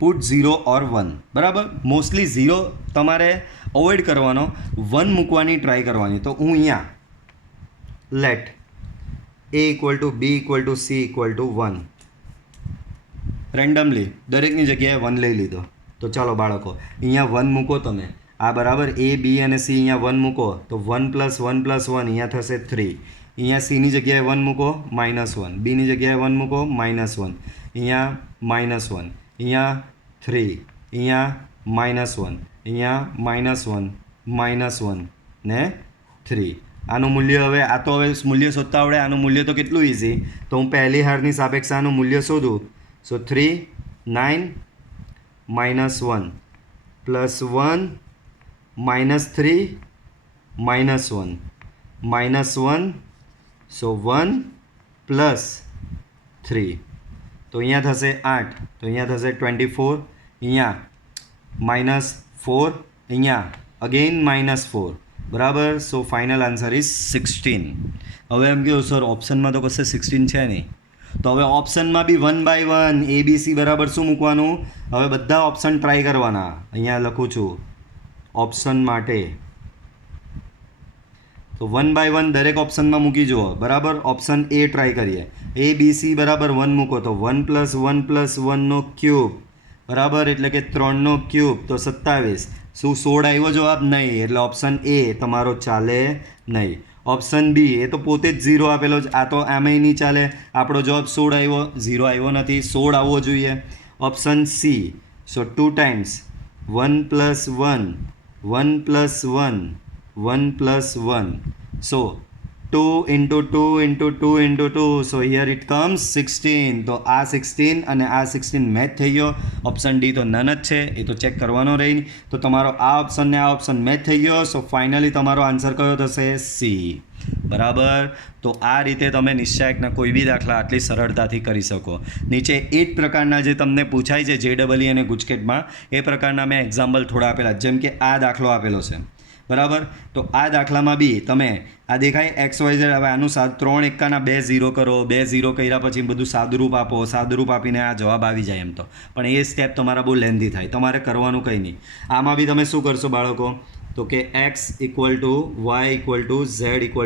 પુટ 0 ઓર 1, બરાબર. મોસ્ટલી 0 તમારે અવોઇડ કરવાનો, 1 મૂકવાની ટ્રાય કરવાની. તો હું અહીંયા let a equal to b equal to c equal to 1 randomly દરેકની જગ્યાએ 1 લઈ લીધો. તો ચાલો બાળકો અહીંયા 1 મૂકો તમે, આ બરાબર a b અને c અહીંયા 1 મૂકો તો 1 + 1 + 1 અહીંયા થશે 3. અહીંયા cની જગ્યાએ 1 મૂકો -1, bની જગ્યાએ 1 મૂકો -1, અહીંયા -1, અહીંયા 3, અહીંયા -1, અહીંયા -1 ને 3. આનું મૂલ્ય હવે આ તો હવે મૂલ્ય શોધતા આવડે. આનું મૂલ્ય તો કેટલું ઇઝી. તો હું પહેલી હારની સાપેક્ષે આનું મૂલ્ય શોધું. સો 3 9 -1 +1 -3 -1 -1 સો 1 + 3 તો અહીંયા થશે 8, તો અહીંયા થશે 24, અહીંયા -4, અહીંયા અગેન -4, બરાબર. સો ફાઇનલ આન્સર ઇઝ 16. હવે એમ કહ્યું સર ઓપ્શનમાં તો કશે 16 છે નહીં, તો હવે ઓપ્શનમાં બી 1 બાય 1 ABC બરાબર શું મૂકવાનું. હવે બધા ઓપ્શન ટ્રાય કરવાના. અહીંયા લખું છું ઓપ્શન માટે, તો 1 બાય 1 દરેક ઓપ્શનમાં મૂકી જુઓ, બરાબર. ઓપ્શન એ ટ્રાય કરીએ. ABC બરાબર 1 મૂકો તો 1 + 1 + 1 ક્યુબ, બરાબર, એટલે કે 3 ક્યુબ તો 27. શું 16 આવ્યો જવાબ? નહીં, એટલે ઓપ્શન એ તમારો ચાલે નહીં. ઓપ્શન બી એ તો પોતે જ 0 આપેલો છે, આ તો આમેય નહીં ચાલે. આપણો જવાબ 16 આવ્યો, 0 આવ્યો નથી, 16 આવવો જોઈએ. Option C, so 2 times 1 + 1 1 + 1 1 + 1, so 2 × 2 × 2 × 2, so here it comes 16. તો આ 16 અને આ 16 મેચ થઈ ગયો. ઓપ્શન ડી તો નન જ છે, એ તો ચેક કરવાનો રહી નહીં. તો તમારો આ ઓપ્શન ને આ ઓપ્શન મેચ થઈ ગયો. સો ફાઇનલી તમારો આન્સર કયો થશે? સી, બરાબર. તો આ રીતે તમે નિશ્ચાયકના કોઈ બી દાખલા આટલી સરળતાથી કરી શકો. નીચે એ જ પ્રકારના જે તમને પૂછાય છે JEE અને ગુજકેટમાં, એ પ્રકારના મેં એક્ઝામ્પલ થોડા આપેલા, જેમ કે આ દાખલો આપેલો છે, બરાબર. તો આ દાખલામાં બી તમે આ દેખાય XYZ, હવે આનું 3 એકાના 2 0 કરો, 2 0 કર્યા પછી બધું સાદુરૂપ આપો, સાદુરૂપ આપીને આ જવાબ આવી જાય એમ તો. પણ એ સ્ટેપ તમારા બહુ લેન્ધી થાય, તમારે કરવાનું કંઈ નહીં. આમાં બી તમે શું કરશો બાળકો, તો કે x = y = z =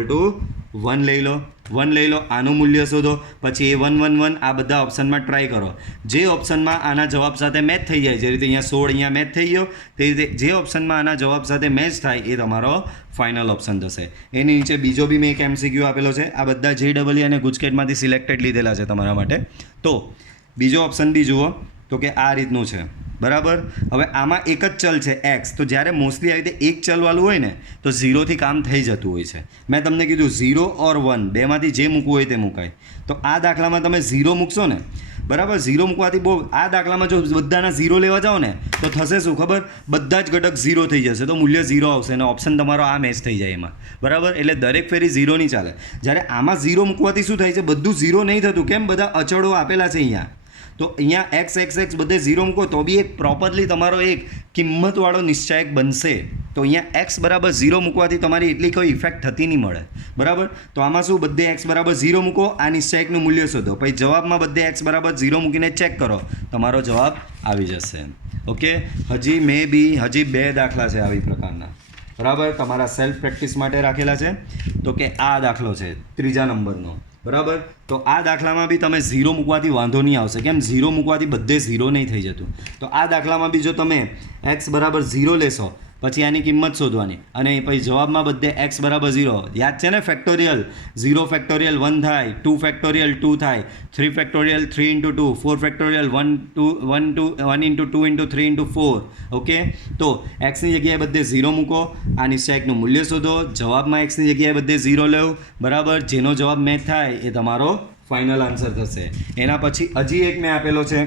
1 લઈ લો, 1 લઈ લો, આનું મૂલ્ય શોધો, પછી એ 1 1 1 આ બધા ઓપ્શનમાં ટ્રાય કરો. જે ઓપ્શનમાં આના જવાબ સાથે મેચ થઈ જાય, જે રીતે અહીંયા 16 અહીંયા મેચ થઈ ગયો, તે રીતે જે ઓપ્શનમાં આના જવાબ સાથે મેચ થાય એ તમારો ફાઇનલ ઓપ્શન થશે. એની નીચે બીજો બી મેં એક MCQ આપેલો છે. આ બધા JEE અને ગુજકેટમાંથી સિલેક્ટેડ લીધેલા છે તમારા માટે. તો બીજો ઓપ્શન બી જુઓ, તો કે આ રીતનું છે, બરાબર. હવે આમાં એક જ ચલ છે x, તો જ્યારે મોસ્ટલી આવી રીતે એક ચલવાળું હોય ને તો 0થી કામ થઈ જતું હોય છે. મેં તમને કીધું 0 ઓર 1 બેમાંથી જે મૂકવું હોય તે મુકાય. તો આ દાખલામાં તમે 0 મૂકશો ને, બરાબર. 0 મૂકવાથી બહુ, આ દાખલામાં જો બધાના 0 લેવા જાઓ ને તો થશે શું ખબર, બધા જ ઘટક 0 થઈ જશે, તો મૂલ્ય 0 આવશે અને ઓપ્શન તમારો આ મેચ થઈ જાય એમાં, બરાબર. એટલે દરેક ફેરી 0 નહીં ચાલે. જ્યારે આમાં 0 મૂકવાથી શું થાય છે, બધું 0 નહીં થતું. કેમ? બધા અચળો આપેલા છે અહીંયા. તો અહીંયા x બધે 0 મૂકો તો બી એક પ્રોપરલી તમારો એક કિંમતવાળો નિશ્ચાયક બનશે. તો અહીંયા x = 0 મૂકવાથી તમારી એટલી કોઈ ઇફેક્ટ થતી નહીં મળે, બરાબર. તો આમાં શું, બધે x = 0 મૂકો, આ નિશ્ચાયકનું મૂલ્ય શોધો, પછી જવાબમાં બધે x = 0 મૂકીને ચેક કરો, તમારો જવાબ આવી જશે. ઓકે, હજી 2 દાખલા છે આવી પ્રકારના, બરાબર. તમારા સેલ્ફ પ્રેક્ટિસ માટે રાખેલા છે. તો કે આ દાખલો છે 3જા નંબરનો, બરાબર. તો આ દાખલામાં બી તમે 0 મૂકવાથી વાંધો નહીં આવશે. કેમ? 0 મૂકવાથી બધે 0 નહીં થઈ જતું. તો આ દાખલામાં બી જો તમે x = 0 લેશો, પછી આની કિંમત શોધવાની, અને પછી જવાબમાં બધે x = 0. યાદ છે ને ફેક્ટોરિયલ, 0 ફેક્ટોરિયલ 1 થાય, 2 ફેક્ટોરિયલ 2 થાય, 3 ફેક્ટોરિયલ 3 × 2, 4 ફેક્ટોરિયલ 1 × 2 × 3 × 4. ઓકે, તો xની જગ્યાએ બધે 0 મૂકો, આ નિશ્ચાયકનું મૂલ્ય શોધો, જવાબમાં xની જગ્યાએ બધે 0 લેવું, બરાબર. જેનો જવાબ મેચ થાય એ તમારો ફાઇનલ આન્સર થશે. એના પછી હજી એક મેં આપેલો છે,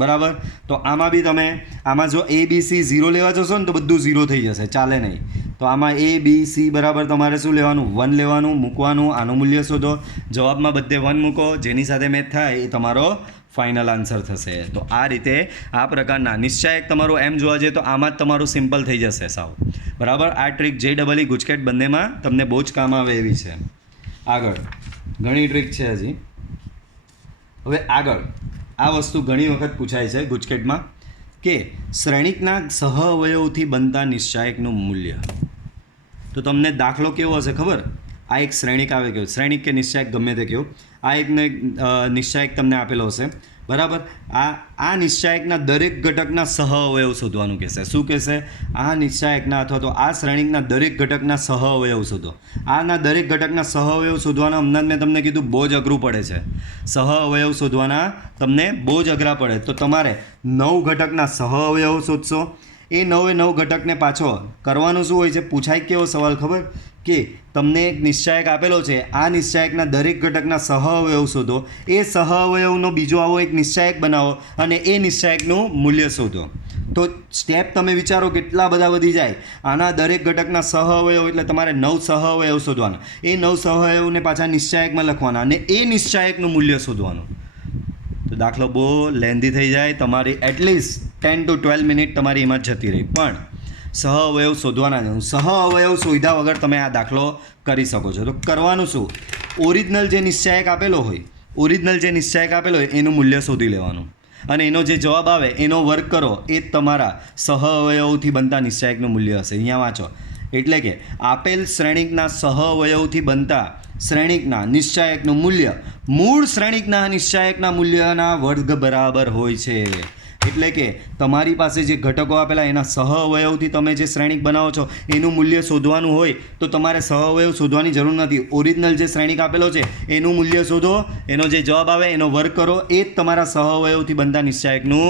બરાબર. તો આમાં બી તમે આમાં જો ABC 0 લેવા જશો ને તો બધું 0 થઈ જશે, ચાલે નહીં. તો આમાં ABC બરાબર તમારે શું લેવાનું, 1 લેવાનું, મૂકવાનું, આનું મૂલ્ય શોધો, જવાબમાં બધે 1 મૂકો, જેની સાથે મેચ થાય એ તમારો ફાઇનલ આન્સર થશે. તો આ રીતે આ પ્રકારના નિશ્ચાયક તમારું એમ જોવા જઈએ તો આમાં જ તમારું સિમ્પલ થઈ જશે સાવ, બરાબર. આ ટ્રીક JEE ગુજકેટ બંનેમાં તમને બહુ જ કામ આવે એવી છે. આગળ ઘણી ટ્રીક છે હજી. હવે આગળ આ વસ્તુ ઘણી વખત પૂછાય છે ગુજકેટમાં કે શ્રેણિકના સહ અવયવથી બનતા નિશ્ચાયકનું મૂલ્ય. તો તમને દાખલો કેવો હશે ખબર? આ એક શ્રેણિક આવે કયો, શ્રેણિક કે નિશ્ચાયક ગમે તે કયો, આ એકનો એક નિશ્ચાયક તમને આપેલો હશે, બરાબર. આ નિશ્ચાયકના દરેક ઘટકના સહ અવયવ શોધવાનું કહેશે. શું કહેશે? આ નિશ્ચાયકના અથવા તો આ શ્રેણિકના દરેક ઘટકના સહ અવયવ શોધો. આના દરેક ઘટકના સહ અવયવ શોધવાના હમણાં મેં તમને કીધું બહુ જ અઘરું પડે છે. સહ અવયવ શોધવાના તમને બહુ જ અઘરા પડે. તો તમારે 9 ઘટકના સહ અવયવ શોધશો. એ 9 ઘટકને પાછો કરવાનું શું હોય છે? પૂછાય કેવો સવાલ ખબર? કે તમને એક નિશ્ચાયક આપેલો છે, આ નિશ્ચાયકના દરેક ઘટકના સહ અવયવ શોધો. એ સહ અવયવનો બીજો આવો એક નિશ્ચાયક બનાવો અને એ નિશ્ચાયકનું મૂલ્ય શોધો. તો સ્ટેપ તમે વિચારો કેટલા બધા વધી જાય. આના દરેક ઘટકના સહ અવયવ એટલે તમારે 9 સહ અવયવ શોધવાના. એ 9 સહ અવયવને પાછા નિશ્ચાયકમાં લખવાના અને એ નિશ્ચાયકનું મૂલ્ય શોધવાનું. તો દાખલો બહુ લેન્ધી થઈ જાય. તમારી એટલીસ્ટ 10 to 12 મિનિટ તમારી એમાં જ જતી રહી. પણ સહ અવયવ શોધવાના છે. સહ અવયવ શોધ્યા વગર તમે આ દાખલો કરી શકો છો. તો કરવાનું શું? ઓરિજિનલ જે નિશ્ચાયક આપેલો હોય એનું મૂલ્ય શોધી લેવાનું અને એનો જે જવાબ આવે એનો વર્ગ કરો. એ જ તમારા સહ અવયવથી બનતા નિશ્ચાયકનું મૂલ્ય હશે. અહીંયા વાંચો. એટલે કે આપેલ શ્રેણિકના સહ અવયવથી બનતા શ્રેણિકના નિશ્ચાયકનું મૂલ્ય મૂળ શ્રેણિકના નિશ્ચાયકના મૂલ્યના વર્ગ બરાબર હોય છે. એટલે કે તમારી પાસે જે ઘટકો આપેલા એના સહ અવયવથી તમે જે શ્રેણિક બનાવો છો એનું મૂલ્ય શોધવાનું હોય તો તમારે સહ અવયવ શોધવાની જરૂર નથી. ઓરિજિનલ જે શ્રેણિક આપેલો છે એનું મૂલ્ય શોધો, એનો જે જવાબ આવે એનો વર્ગ કરો. એ જ તમારા સહ અવયવથી બનતા નિશ્ચાયકનું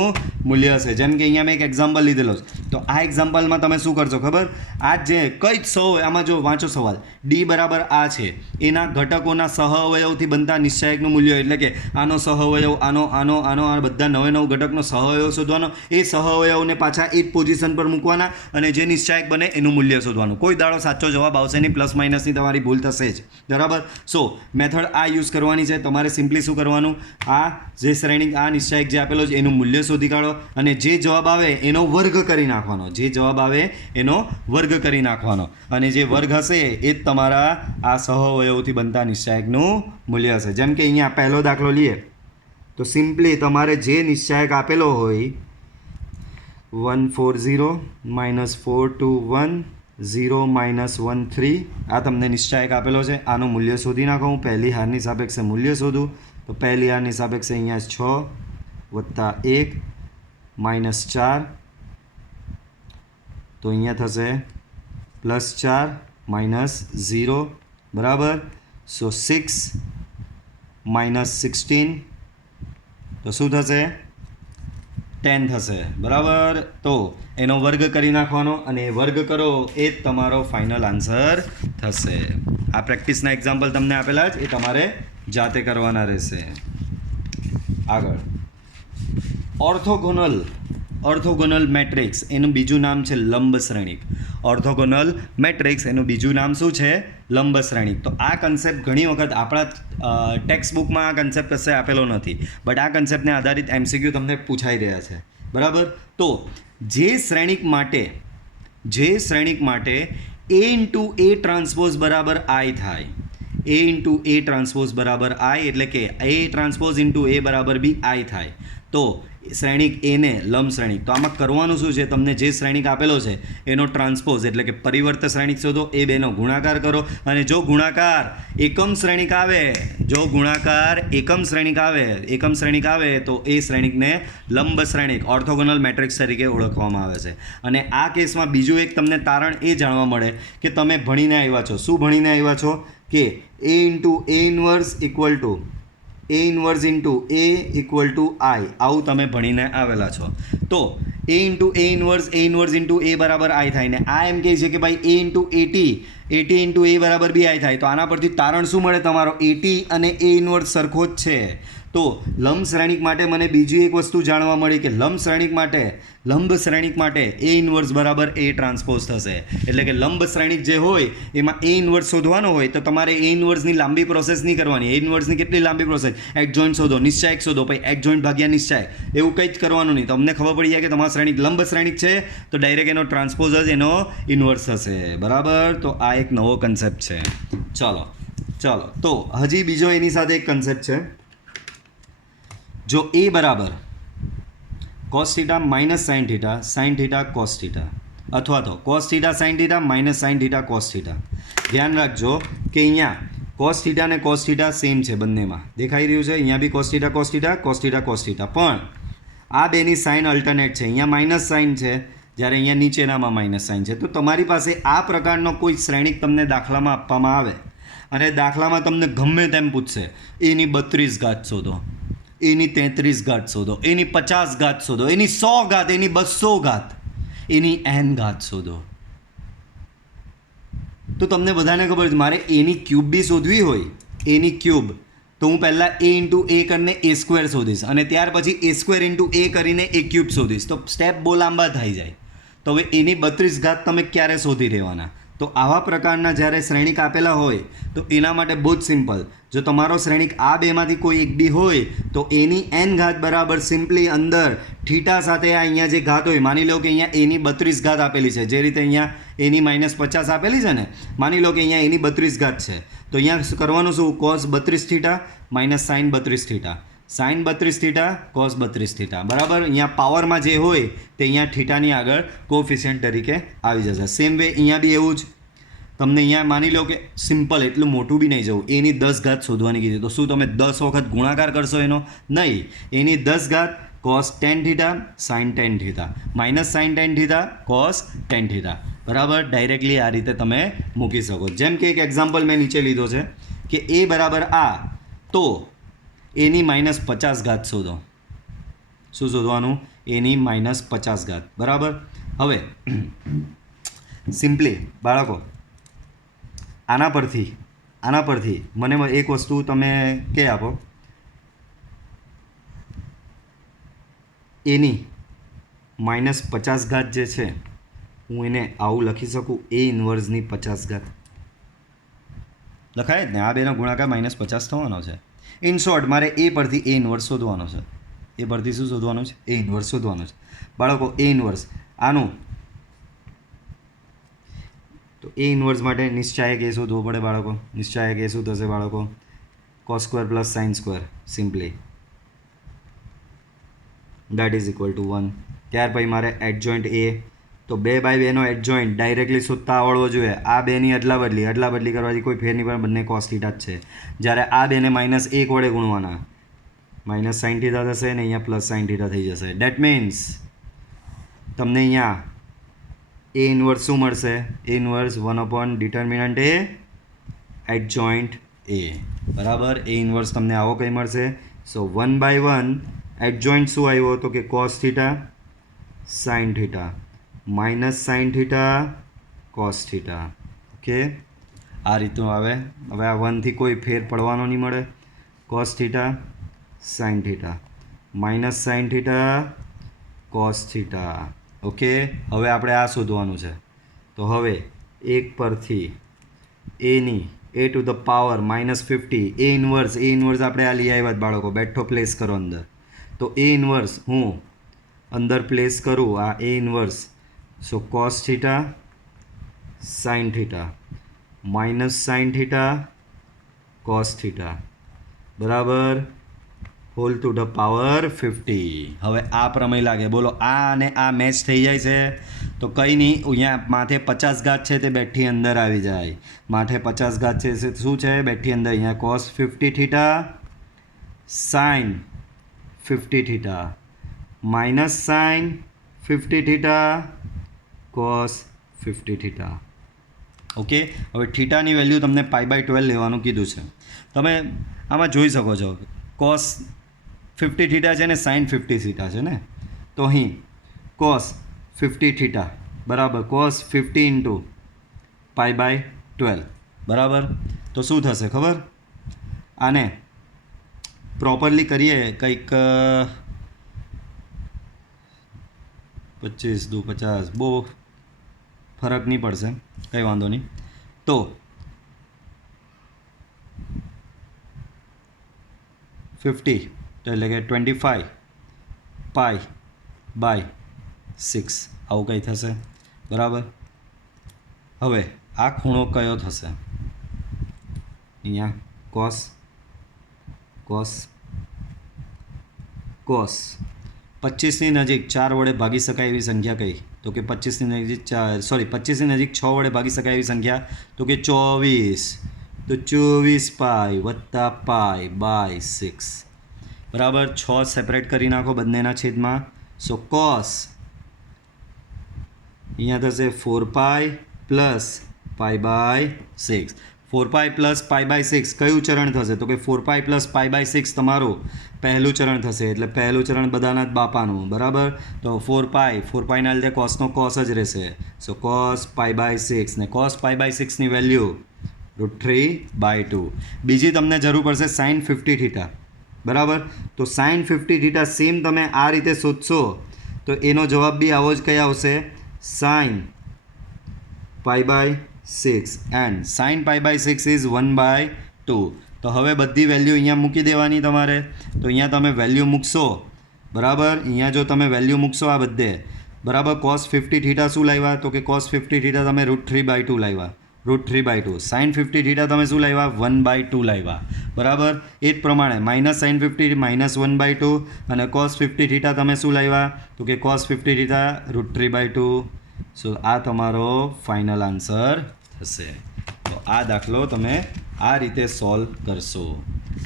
મૂલ્ય હશે. જેમ કે અહીંયા મેં એક એક્ઝામ્પલ લીધેલો છે. તો આ એક્ઝામ્પલમાં તમે શું કરશો ખબર? આ જે કઈ સહ આમાં જો વાંચો સવાલ, ડી બરાબર આ છે, એના ઘટકોના સહ અવયવથી બનતા નિશ્ચાયકનું મૂલ્ય એટલે કે આનો સહ અવયવ, આનો આ બધા 9 ઘટકનો સહ અવયવ શોધવાનો. એ સહ અવયવને પાછા એ જ પોઝિશન પર મૂકવાના અને જે નિશ્ચાયક બને એનું મૂલ્ય શોધવાનું. કોઈ દાડો સાચો જવાબ આવશે નહીં, પ્લસ માઇનસની તમારી ભૂલ થશે જ, બરાબર. સો મેથડ આ યુઝ કરવાની છે. તમારે સિમ્પલી શું કરવાનું? આ જે શ્રેણિક આ નિશ્ચાયક જે આપેલો છે એનું મૂલ્ય શોધી કાઢો અને જે જવાબ આવે એનો વર્ગ કરી નાખવાનો. જે જવાબ આવે એનો વર્ગ કરી નાખવાનો અને જે વર્ગ હશે એ જ તમારા આ સહ અવયવથી બનતા નિશ્ચાયકનું મૂલ્ય હશે. જેમ કે અહીંયા પહેલો દાખલો લઈએ તો સિમ્પલી તમારે જે નિશ્ચાયક આપેલો હોય 140 -421 0 -13 આ તમને નિશ્ચાયક આપેલો છે. આનું મૂલ્ય શોધી નાખો. હું પહેલી હારની સાપેક્ષે મૂલ્ય શોધું તો પહેલી હારની સાપેક્ષે અહીંયા 6 + 1 -4 તો અહીંયા થશે +4 -0 બરાબર. સો 6 -16 તો શું થશે? 10 થશે, બરાબર. તો એનો વર્ગ કરી નાખવાનો અને વર્ગ કરો એ જ તમારો ફાઇનલ આન્સર થશે. આ પ્રેક્ટિસના એક્ઝામ્પલ તમને આપેલા જ એ તમારે જાતે કરવાના રહેશે. આગળ ઓર્થોગોનલ મેટ્રિક્સ એનું બીજું નામ છે લંબ શ્રેણિક. ઓર્થોગોનલ મેટ્રિક્સ એનું બીજું નામ શું છે? લંબ શ્રેણિક. તો આ કન્સેપ્ટ ઘણી વખત આપણા ટેક્સ્ટ બુકમાં આ કન્સેપ્ટ કશે આપેલો નથી, બટ આ કન્સેપ્ટને આધારિત MCQ તમને પૂછાઈ રહ્યા છે, બરાબર. તો જે શ્રેણિક માટે A × A ટ્રાન્સપોઝ બરાબર I થાય, A × A ટ્રાન્સપોઝ બરાબર I એટલે કે A ટ્રાન્સપોઝ × A બરાબર બી I થાય તો શ્રેણિક એને લંબ શ્રેણિક. તો આમાં કરવાનું શું છે? તમને જે શ્રેણિક આપેલો છે એનો ટ્રાન્સપોઝ એટલે કે પરિવર્ત શ્રેણિક શોધો. એ બેનો ગુણાકાર કરો અને જો ગુણાકાર એકમ શ્રેણિક આવે તો એ શ્રેણિકને લંબ શ્રેણિક ઓર્થોગોનલ મેટ્રિક્સ તરીકે ઓળખવામાં આવે છે. અને આ કેસમાં બીજું એક તમને તારણ એ જાણવા મળે કે તમે ભણીને આવ્યા છો. શું ભણીને આવ્યા છો? કે A × A inverse A inverse × A = I આવું તમે ભણીને આવેલા છો. તો A × A ઇન્વર્સ × A બરાબર I થાય ને આ એમ કહે છે કે ભાઈ A × AT × A બરાબર બી I થાય. તો આના પરથી તારણ શું મળે? તમારો AT અને A ઇન્વર્સ સરખો જ છે. તો લંબ શ્રેણિક માટે મને બીજી એક વસ્તુ જાણવા મળી કે લંબ શ્રેણિક માટે A ઇન્વર્સ બરાબર A ટ્રાન્સપોઝ થશે. એટલે કે લંબ શ્રેણિક જે હોય એમાં A ઇન્વર્સ શોધવાનો હોય તો તમારે A ઇન્વર્સની લાંબી પ્રોસેસ નહીં કરવાની. A ઇન્વર્સની કેટલી લાંબી પ્રોસેસ? એડજોઇન્ટ શોધો, નિશ્ચાયક શોધો, પછી એડજોઇન્ટ ભાગ્યા નિશ્ચાયક, એવું કંઈ જ કરવાનું નહીં. તમને ખબર પડી જાય કે તમારા શ્રેણિક લંબ શ્રેણિક છે તો ડાયરેક્ટ એનો ટ્રાન્સપોઝ જ એનો ઇન્વર્સ થશે, બરાબર. તો આ એક નવો કન્સેપ્ટ છે. ચલો તો હજી બીજો એની સાથે એક કન્સેપ્ટ છે જો એ બરાબર cos theta minus sine theta cos theta, અથવા તો cos theta sine theta minus sine theta cos theta. ધ્યાન રાખજો કે અહીંયા કોસ થીટા અને કોસ થીટા સેમ છે બંનેમાં, દેખાઈ રહ્યું છે. અહીંયા બી cos theta cos theta, cos theta cos theta, પણ આ બેની સાઇન અલ્ટરનેટ છે. અહીંયા માઇનસ સાઇન છે, જ્યારે અહીંયા નીચેનામાં માઇનસ સાઇન છે. તો તમારી પાસે આ પ્રકારનો કોઈ શ્રેણિક તમને દાખલામાં આપવામાં આવે અને દાખલામાં તમને ગમે તેમ પૂછશે, એની 32 ઘાત શોધો, એની 33 ઘાત શોધો, એની 50 ઘાત શોધો, એની 100 ઘાત, એની 200 ઘાત, એની n ઘાત શોધો, તો તમને બધાને ખબર છે મારે એની ક્યુબ બી શોધવી હોય, એની ક્યુબ, તો હું પહેલાં a ઇન્ટુ a કરીને a સ્ક્વેર શોધીશ અને ત્યાર પછી a સ્ક્વેર ઇન્ટુ a કરીને a ક્યુબ શોધીશ, તો સ્ટેપ બહુ લાંબા થઈ જાય. તો હવે એની 32 ઘાત તમે ક્યારે શોધી રહેવાના? તો આવા પ્રકારના જ્યારે શ્રેણિક આપેલા હોય તો એના માટે બહુ જ સિમ્પલ. જો તમારો શ્રેણિક આ બેમાંથી કોઈ એક બી હોય તો એની n ઘાત બરાબર સિમ્પલી અંદર થીટા સાથે આ અહીંયા જે ઘાત હોય, માની લો કે અહીંયા એની 32 ઘાત આપેલી છે, જે રીતે અહીંયા એની -50 આપેલી છે ને, માની લો કે અહીંયા એની 32 ઘાત છે, તો અહીંયા કરવાનું શું? Cos 32 theta minus sine 32 theta, sine 32 theta cos 32 theta, બરાબર. અહીંયા પાવરમાં જે હોય તે અહીંયા થીટાની આગળ કોફિશિયન્ટ તરીકે આવી જશે. સેમ વે અહીંયા બી એવું જ. તમને અહીંયા માની લો કે સિમ્પલ, એટલું મોટું બી નહીં જવું, એની 10 ઘાત શોધવાની કીધી, તો શું તમે 10 વખત ગુણાકાર કરશો એનો? નહીં. એની 10 ઘાત cos 10 theta sign 10 theta minus sign 10 theta cos 10 theta, બરાબર. ડાયરેક્ટલી આ રીતે તમે મૂકી શકો. જેમ કે એક એક્ઝામ્પલ મેં નીચે લીધો છે કે એ બરાબર આ, તો એની -50 ઘાત શોધો. શું શોધવાનું? એની -50 ઘાત, બરાબર. હવે સિમ્પલી બાળકો આના પરથી મને એક વસ્તુ તમે કહે આપો, એની -50 ઘાત જે છે હું એને આવું લખી શકું, એ ઇન્વર્સની 50 ઘાત લખાય જ ને, આ બેનો ગુણાકાર -50 થવાનો છે. ઇન શોર્ટ મારે એ પરથી એ ઇન્વર્સ શોધવાનો છે. એ પરથી શું શોધવાનું છે? એ ઇન્વર્સ શોધવાનું છે, બાળકો. એ ઇન્વર્સ આનું, તો એ ઇન્વર્સ માટે નિશ્ચાયક એ શોધવો પડે બાળકો. નિશ્ચાયક એ શું થશે બાળકો? Cos square plus sine square, simply that is equal to 1. ત્યાર પછી મારે એડજોઇન્ટ એ, તો 2/2 નો એડજોઇન્ટ ડાયરેક્ટલી શોધતા આવડવો જોઈએ. આ બેની અદલા બદલી કરવાથી કોઈ ફેર નહીં પડે, બંને કોસ થીટા જ છે. જ્યારે આ બેને -1 વડે ગુણવાના, માઇનસ સાઇન થીટા થશે ને અહીંયા પ્લસ સાઇન થીટા થઈ જશે. ડેટ મીન્સ તમને અહીંયા એ ઇન્વર્સ શું મળશે? એ ઇન્વર્સ 1 ડિટર્મિનન્ટ એ એડજોઇન્ટ એ, બરાબર. એ ઇન્વર્સ તમને આવો કંઈ મળશે. સો 1/1 એડજોઇન્ટ શું આવ્યો? તો કે cos theta sine theta minus sine theta cos theta. Okay, આ રીતનું આવે. હવે આ 1થી કોઈ ફેર પડવાનો નહીં મળે. Cos theta sine theta minus sine theta cos theta. Okay, હવે આપણે આ શોધવાનું છે. તો હવે એક પરથી એની a two the power -50, A inverse આપણે આ લઈ આવ્યા બાળકો, બેઠો પ્લેસ કરો અંદર. તો એ ઇન્વર્સ હું અંદર પ્લેસ કરું, આ એ inverse. So cos theta sine theta minus sine theta cos theta, બરાબર, હોલ ટુ ધ પાવર 50. હવે આ પ્રમેય લાગે, બોલો. આ અને આ મેચ થઈ જાય છે તો કંઈ નહીં, અહીંયા માથે 50 ઘાત છે તે બેઠી અંદર આવી જાય. માથે 50 ઘાત છે શું છે? બેઠી અંદર. અહીંયા cos 50 theta sign 50 theta minus sign 50 theta cos 50 theta. Okay, હવે થીટાની વેલ્યુ તમને π/12 લેવાનું કીધું છે. તમે આમાં જોઈ શકો છો કોસ 50 થીટા છે ને સાઇન 50 થીટા છે ને, તો અહીં કોસ 50 થીટા બરાબર કોસ 50 ઇન્ટુ π/12, બરાબર. તો શું થશે ખબર? આને પ્રોપરલી કરીએ કંઈક 25 દુ 50, બહુ ફરક નહીં પડશે, કંઈ વાંધો નહીં. તો 50 તો એટલે કે 25 π/6 આવું કંઈ થશે, બરાબર. હવે આ ખૂણો કયો થશે? અહીંયા કોસ કોસ 25ની નજીક 4 વડે ભાગી શકાય એવી સંખ્યા કઈ? તો કે 25ની નજીક 25ની નજીક 6 વડે ભાગી શકાય એવી સંખ્યા તો કે 24. તો 24 પાઈ વત્તા પાઈ બાય 6 બરાબર. 6 સેપરેટ કરી નાખો બંનેના છેદમાં. સો કોસ અહીંયા થશે 4 pi plus pi by 6. 4 pi plus pi by 6 કયું ચરણ થશે? તો કે 4 પાઈ પ્લસ પાઈ બાય 6 તમારું પહેલું ચરણ થશે. એટલે પહેલું ચરણ બધાના જ બાપાનું બરાબર. તો 4 પાઈના લીધે કોસનો કોસ જ રહેશે. સો કોસ પાઈ બાય 6 ને કોસ પાઈ બાય 6ની વેલ્યુ √3/2. બીજી તમને જરૂર પડશે સાઇન 50θ બરાબર. તો સાઇન 50θ સેમ તમે આ રીતે શોધશો તો એનો જવાબ બી આવો જ કઈ આવશે? Sine pi by 6 and sine pi by 6 is 1/2. તો હવે બધી વેલ્યુ અહીંયા મૂકી દેવાની તમારે. તો અહીંયા તમે વેલ્યુ મૂકશો બરાબર. અહીંયા જો તમે વેલ્યુ મૂકશો આ બધે બરાબર. કોસ 50θ શું લાવ્યા? તો કે કોસ 50θ તમે √3/2 લાવ્યા. √3/2. સાઇન 50θ તમે શું લાવ્યા? 1/2 લાવ્યા બરાબર. એ જ પ્રમાણે માઇનસ સાઇન 50 -1/2 અને કોસ 50θ તમે શું લાવ્યા? તો કે કોસ 50θ √3/2. સો આ તમારો ફાઇનલ આન્સર થશે. તો આ દાખલો તમે આ રીતે સોલ્વ કરશો.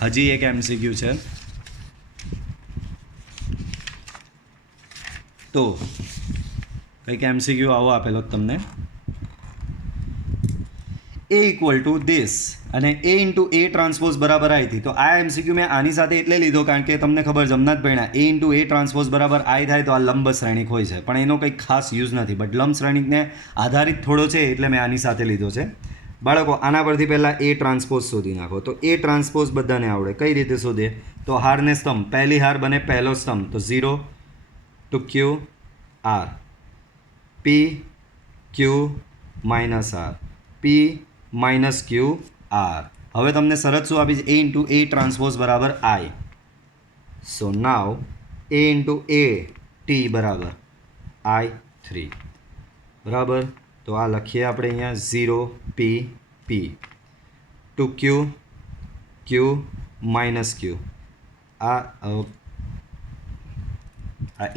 હજી એક MCQ છે. તો કંઈક MCQ આવો આપેલો તમને. A ઇક્વલ ટુ ધીસ અને A ઇન્ટુ A ટ્રાન્સપોઝ બરાબર I થી. તો આ MCQ મેં આની સાથે એટલે લીધો કારણ કે તમને ખબર જમણા જ ભણ્યા A ઇન્ટુ A ટ્રાન્સપોઝ બરાબર I થાય તો આ લંબ શ્રેણિક હોય છે. પણ એનો કંઈ ખાસ યુઝ નથી. બટ લંબ શ્રેણિકને આધારિત થોડો છે એટલે મેં આની સાથે લીધો છે. બાળકો આના પરથી પહેલાં A ટ્રાન્સપોઝ શોધી નાખો. તો A ટ્રાન્સપોઝ બધાને આવડે. કઈ રીતે શોધે? તો હારને સ્તંભ. પહેલી હાર બને પહેલો સ્તંભ. તો 0 to Q R P Q minus R P minus Q R. હવે તમને શરત શું આપી છે? A ઇન્ટુ A ટ્રાન્સપોઝ બરાબર I. So now A into A T બરાબર I3 બરાબર. તો આ લખીએ આપણે અહીંયા 0 P P two Q Q minus Q. આ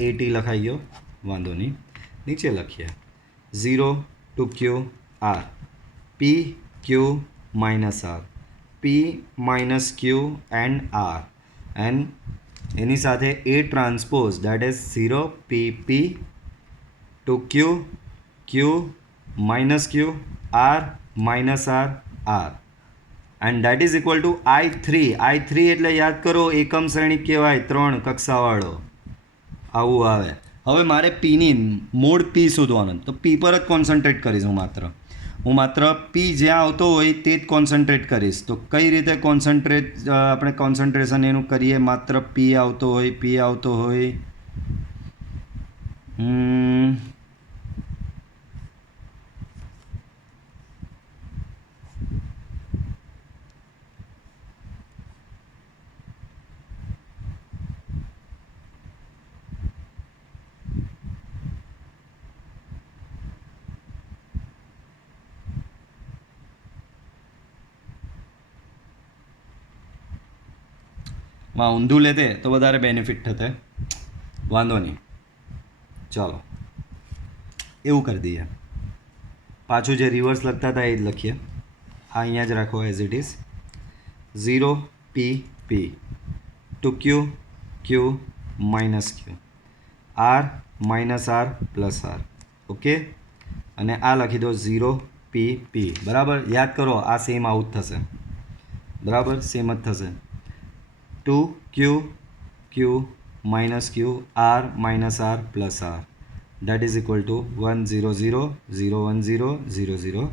AT લખાઈ ગયો વાંધો નહીં. નીચે લખીએ 0 two Q R P Q minus R P minus Q and R and એની સાથે A transpose that is 0 P P to Q Q minus Q R minus R R and that is equal to I3. I3 એટલે યાદ કરો એકમ શ્રેણિક કહેવાય 3 કક્ષાવાળો. આવું આવે. હવે મારે પીની મોડ P શોધવાનો. તો P પર જ કોન્સન્ટ્રેટ કરીશ હું માત્ર P જ્યાં આવતો હોય તે જ કોન્સન્ટ્રેટ કરીશ. તો કઈ રીતે આપણે કોન્સન્ટ્રેશન એનું કરીએ? માત્ર P આવતો હોય માં ઊંધું લેતે તો વધારે બેનિફિટ થતે. વાંધો નહીં, ચાલો એવું કરી દઈએ. પાછું જે રિવર્સ લખતા હતા એ જ લખીએ. આ અહીંયા જ રાખો as it is. 0 P P two Q Q minus Q R minus R plus R. Okay, અને આ લખી દો 0 P P. બરાબર, યાદ કરો આ સેમ આઉટ થશે. બરાબર, સેમ જ થશે. 2 Q Q minus Q R minus R plus R that is equal to 1 0 0 0 1 0 0 0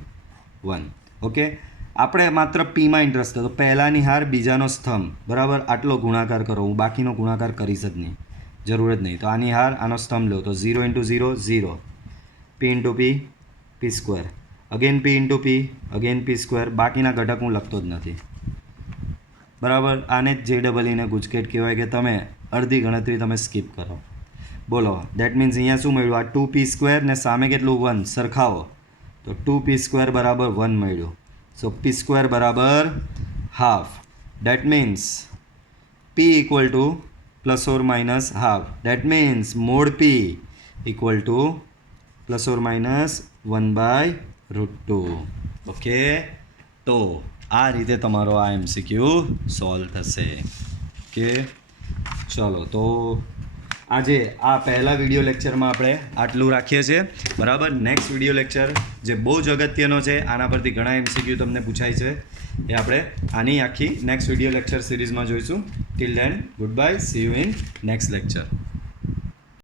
1. Okay, આપણે માત્ર પીમાં ઇન્ટરેસ્ટ હતો. પહેલાંની હાર બીજાનો સ્તંભ બરાબર આટલો ગુણાકાર કરો. હું બાકીનો ગુણાકાર કરીશ જ નહીં, જરૂર જ નહીં. તો આની હાર આનો સ્તંભ લો તો 0 × 0 0 P × P P square again P × P again P square. બાકીના ઘટક હું લખતો જ નથી. બરાબર, આને જ JEE ગુજકેટ કહેવાય કે તમે અડધી ગણતરી તમે સ્કીપ કરો. બોલો, દેટ મીન્સ અહીંયા શું મળ્યું? આ 2P સ્ક્વેર ને સામે કેટલું 1 સરખાવો તો 2P સ્ક્વેર બરાબર 1 મળ્યું. સો P સ્ક્વેર બરાબર half. That means P equal to plus or minus half. That means mode P equal to plus or minus 1/√2. Okay, તો આ રીતે તમારો આ MCQ સોલ્વ થશે. ઓકે, ચલો તો આજે આ પહેલા વિડીયો લેક્ચરમાં આપણે આટલું રાખીએ છીએ, બરાબર. નેક્સ્ટ વિડીયો લેક્ચર જે બહુ જ અગત્યનો છે, આના પરથી ઘણા MCQ તમને પૂછાય છે, એ આપણે આની આખી નેક્સ્ટ વિડીયો લેક્ચર સિરીઝમાં જોઈશું. Till then, good bye, C you in next lecture.